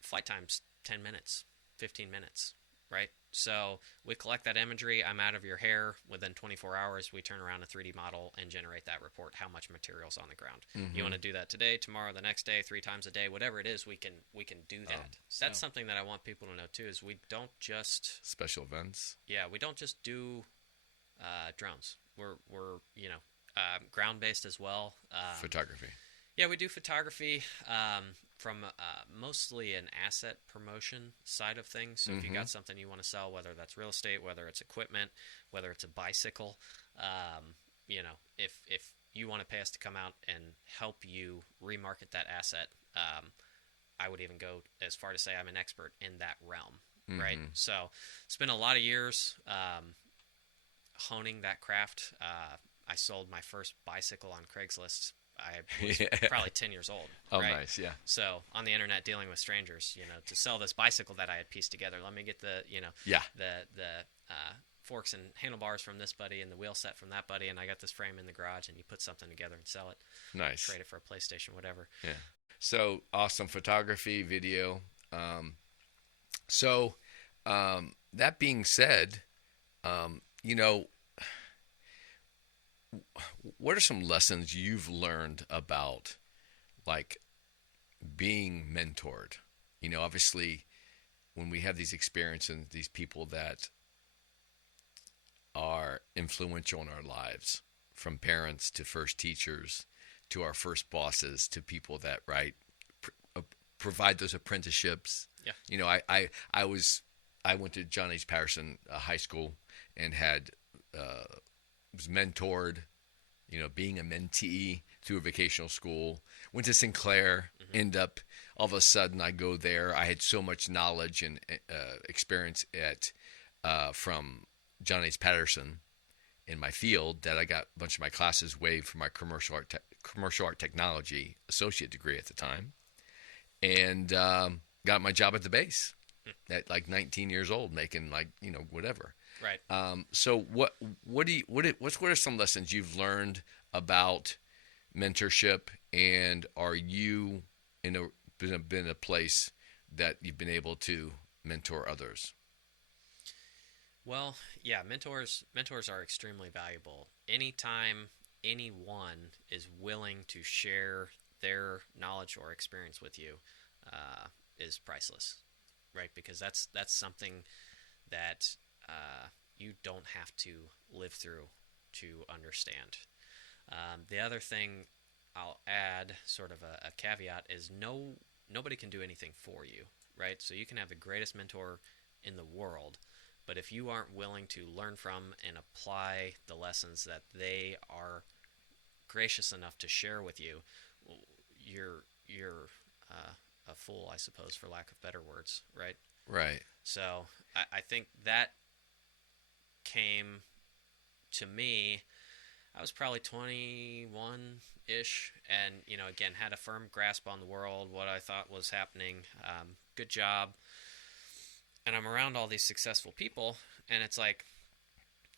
flight time's 10 minutes, 15 minutes, right? So we collect that imagery. I'm out of your hair. Within 24 hours, we turn around a 3D model and generate that report, how much material's on the ground. Mm-hmm. You want to do that today, tomorrow, the next day, 3 times a day, whatever it is, we can do that. That's something that I want people to know too, is we don't just special events. Yeah, we don't just do drones. We're ground-based as well. Photography. Yeah, we do photography from mostly an asset promotion side of things. So if you got something you want to sell, whether that's real estate, whether it's equipment, whether it's a bicycle, if you want to pay us to come out and help you remarket that asset, I would even go as far to say I'm an expert in that realm, right? So spent a lot of years honing that craft. I sold my first bicycle on Craigslist. I was probably 10 years old. Oh, right? Nice, yeah. So on the internet, dealing with strangers, to sell this bicycle that I had pieced together. Let me get the forks and handlebars from this buddy and the wheel set from that buddy, and I got this frame in the garage, and you put something together and sell it. Nice. Trade it for a PlayStation, whatever. Yeah. So awesome photography, video. That being said, what are some lessons you've learned about, like, being mentored? Obviously, when we have these experiences, these people that are influential in our lives, from parents to first teachers to our first bosses to people that pr- uh, provide those apprenticeships. Yeah. I went to John H. Patterson High School and had was mentored, being a mentee through a vocational school. Went to Sinclair, end up all of a sudden I go there. I had so much knowledge and experience at from John H. Patterson in my field that I got a bunch of my classes waived for my commercial art technology associate degree at the time, and got my job at the base at like 19 years old, making like whatever. Right. So what are some lessons you've learned about mentorship, and are you been a place that you've been able to mentor others? Well, yeah, mentors are extremely valuable. Anytime anyone is willing to share their knowledge or experience with you, is priceless, right? Because that's something that you don't have to live through to understand. The other thing I'll add, sort of a caveat, is nobody can do anything for you, right? So you can have the greatest mentor in the world, but if you aren't willing to learn from and apply the lessons that they are gracious enough to share with you, you're a fool, I suppose, for lack of better words, right? Right. So I think that came to me. I was probably 21-ish, and again, had a firm grasp on the world, what I thought was happening. Good job, and I'm around all these successful people, and it's like,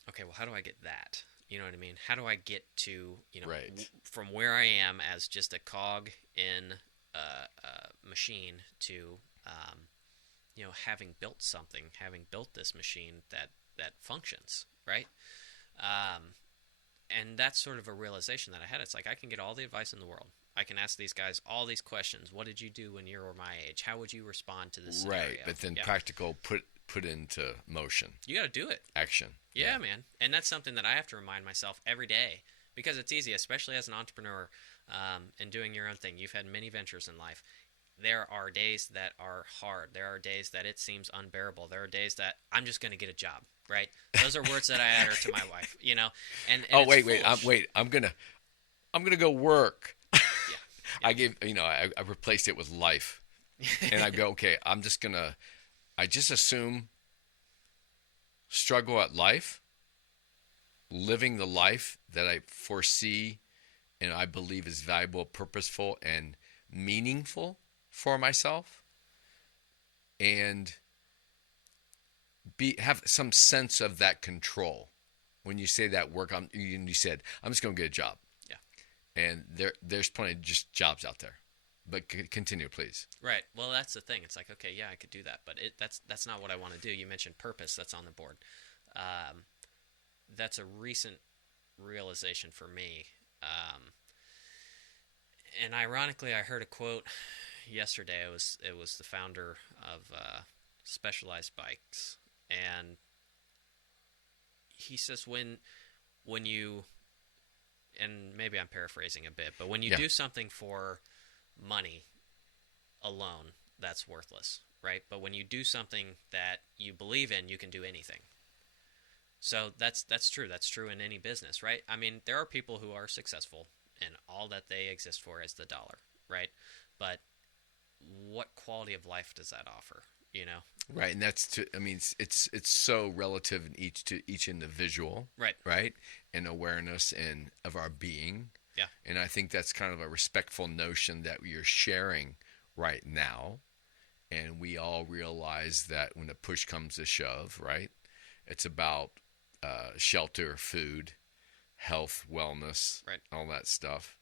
okay, well, how do I get that? You know what I mean? How do I get to Right. from where I am as just a cog in a machine to having built something, having built this machine that functions, right? Um, and that's sort of a realization that I had. It's like I can get all the advice in the world. I can ask these guys all these questions. What did you do when you were my age? How would you respond to this scenario? Right, but then practical put into motion. You got to do it. Action. Yeah, man. And that's something that I have to remind myself every day, because it's easy, especially as an entrepreneur, and doing your own thing. You've had many ventures in life. There are days that are hard. There are days that it seems unbearable. There are days that I'm just going to get a job, right? Those are words that I utter to my wife, And Oh, it's wait! I'm gonna go work. Yeah. I gave I replaced it with life, and I go, okay, I just assume struggle at life, living the life that I foresee and I believe is valuable, purposeful, and meaningful for myself, and have some sense of that control. When you say that work, you said I'm just going to get a job. Yeah. And there's plenty of just jobs out there. But continue, please. Right. Well, that's the thing. It's like, okay, yeah, I could do that, but that's not what I want to do. You mentioned purpose. That's on the board. That's a recent realization for me. And ironically, I heard a quote yesterday. It was the founder of Specialized Bikes, and he says when you, and maybe I'm paraphrasing a bit, but when you do something for money alone, that's worthless, right? But when you do something that you believe in, you can do anything. So that's true. That's true in any business, right? I mean, there are people who are successful and all that they exist for is the dollar, right? But what quality of life does that offer, Right, and it's so relative to each individual, right, and awareness and of our being. Yeah. And I think that's kind of a respectful notion that you're sharing right now. And we all realize that when the push comes to shove, right, it's about shelter, food, health, wellness, right, all that stuff.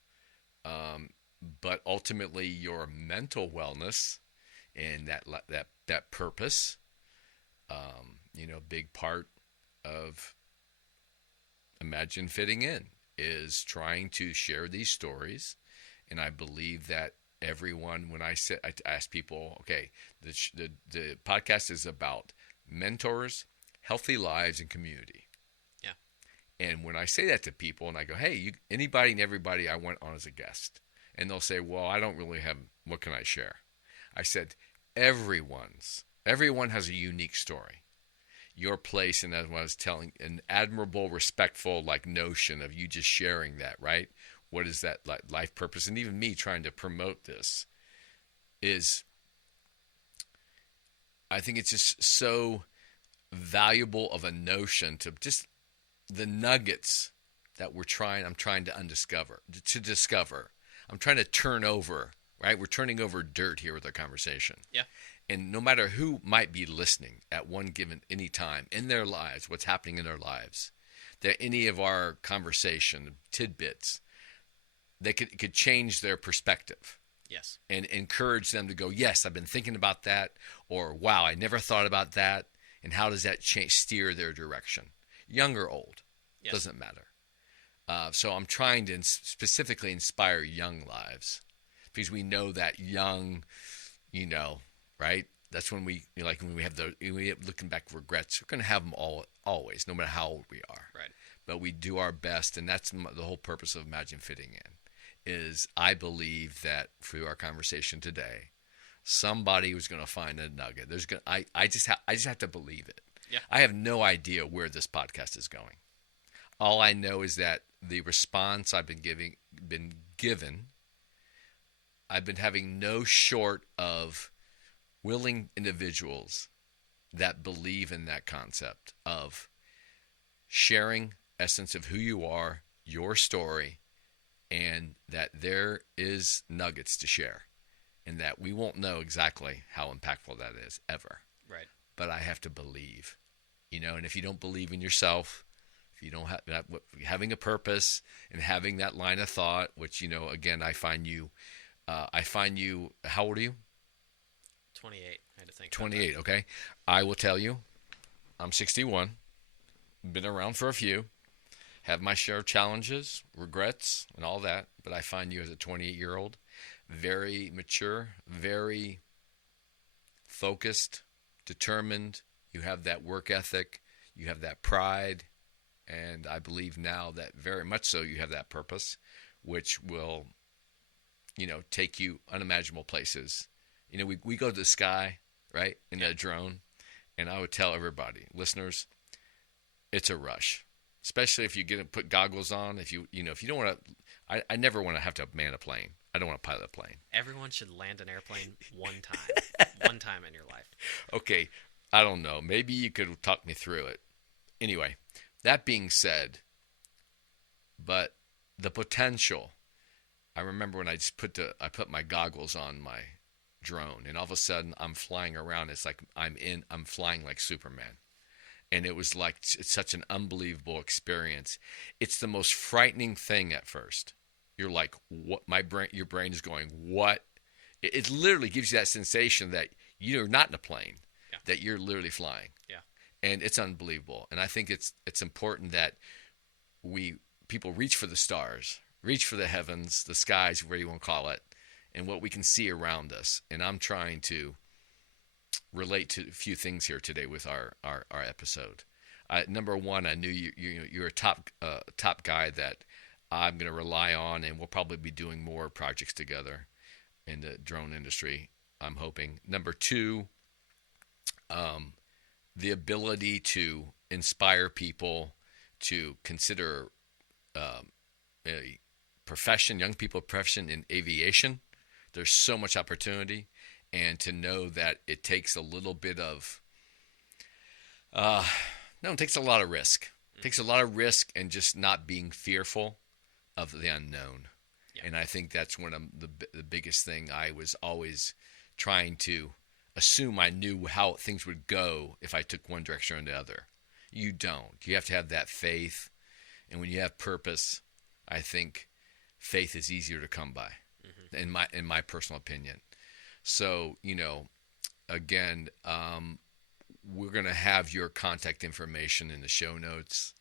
But ultimately, your mental wellness and that purpose, big part of Imagine Fitting In is trying to share these stories. And I believe that everyone, when I ask people, okay, the podcast is about mentors, healthy lives, and community. Yeah. And when I say that to people, and I go, hey, anybody and everybody I want on as a guest, and they'll say, well, I don't really have. What can I share? I said, everyone has a unique story. Your place, and as I was telling, an admirable, respectful, like notion of you just sharing that, right? What is that like life purpose? And even me trying to promote this is, I think it's just so valuable of a notion to just the nuggets that I'm trying to discover. I'm trying to turn over, right? We're turning over dirt here with our conversation. Yeah. And no matter who might be listening at any time in their lives, what's happening in their lives, that any of our conversation tidbits, they could change their perspective. Yes. And encourage them to go, yes, I've been thinking about that, or wow, I never thought about that. And how does that steer their direction? Young or old, Yes. doesn't matter. So I'm trying to specifically inspire young lives, because we know that young, right? That's when when we have looking back regrets, we're going to have them always, no matter how old we are. Right. But we do our best, and that's the whole purpose of Imagine Fitting In. Is I believe that through our conversation today, somebody was going to find a nugget. I just have to believe it. Yeah. I have no idea where this podcast is going. All I know is that the response I've been given, I've been having no short of willing individuals that believe in that concept of sharing essence of who you are, your story, and that there is nuggets to share, and that we won't know exactly how impactful that is ever. Right. But I have to believe, and if you don't believe in yourself, if you don't have that, having a purpose and having that line of thought, which, again, I find you, how old are you? 28. I had to think. 28. Okay. I will tell you, I'm 61, been around for a few, have my share of challenges, regrets, and all that. But I find you as a 28-year-old very mature, very focused, determined. You have that work ethic. You have that pride. And I believe now that very much so you have that purpose, which will, take you unimaginable places. We go to the sky, right, in a drone. And I would tell everybody, listeners, it's a rush. Especially if you put goggles on. If you don't want to, I never want to have to man a plane. I don't want to pilot a plane. Everyone should land an airplane one time. One time in your life. Okay, I don't know. Maybe you could talk me through it. Anyway, that being said, but the potential. I remember when I put my goggles on my drone, and all of a sudden I'm flying around. It's like I'm flying like Superman. And it was like, it's such an unbelievable experience. It's the most frightening thing at first. You're like, what? Your brain is going, what? It literally gives you that sensation that you're not in a plane, that you're literally flying. Yeah. And it's unbelievable. And I think it's important that people reach for the stars, reach for the heavens, the skies, whatever you want to call it, and what we can see around us. And I'm trying to relate to a few things here today with our episode. Number one, I knew you're a top guy that I'm going to rely on, and we'll probably be doing more projects together in the drone industry, I'm hoping. Number two, the ability to inspire people to consider a profession, young people profession in aviation. There's so much opportunity. And to know that it takes a little bit of, it takes a lot of risk. It takes a lot of risk and just not being fearful of the unknown. Yeah. And I think that's one of the biggest thing. I was always trying to assume I knew how things would go if I took one direction or the other. You don't. You have to have that faith. And when you have purpose, I think faith is easier to come by, in my personal opinion. So, again, we're going to have your contact information in the show notes.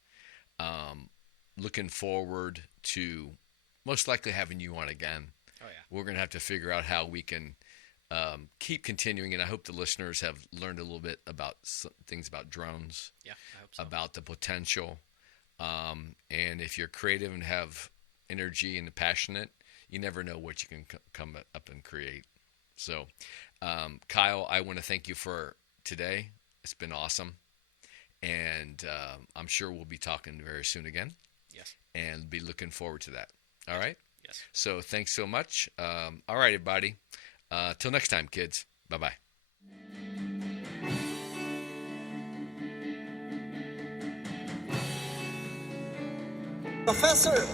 Looking forward to most likely having you on again. Oh yeah. We're going to have to figure out how we can keep continuing. And I hope the listeners have learned a little bit about things about drones, Yeah, I hope so. about the potential. And if you're creative and have energy and passionate, you never know what you can come up and create. So, Kyle, I want to thank you for today. It's been awesome. And I'm sure we'll be talking very soon again. Yes. And be looking forward to that. All right? Yes. So thanks so much. All right, everybody. Till next time, kids. Bye-bye. Professor,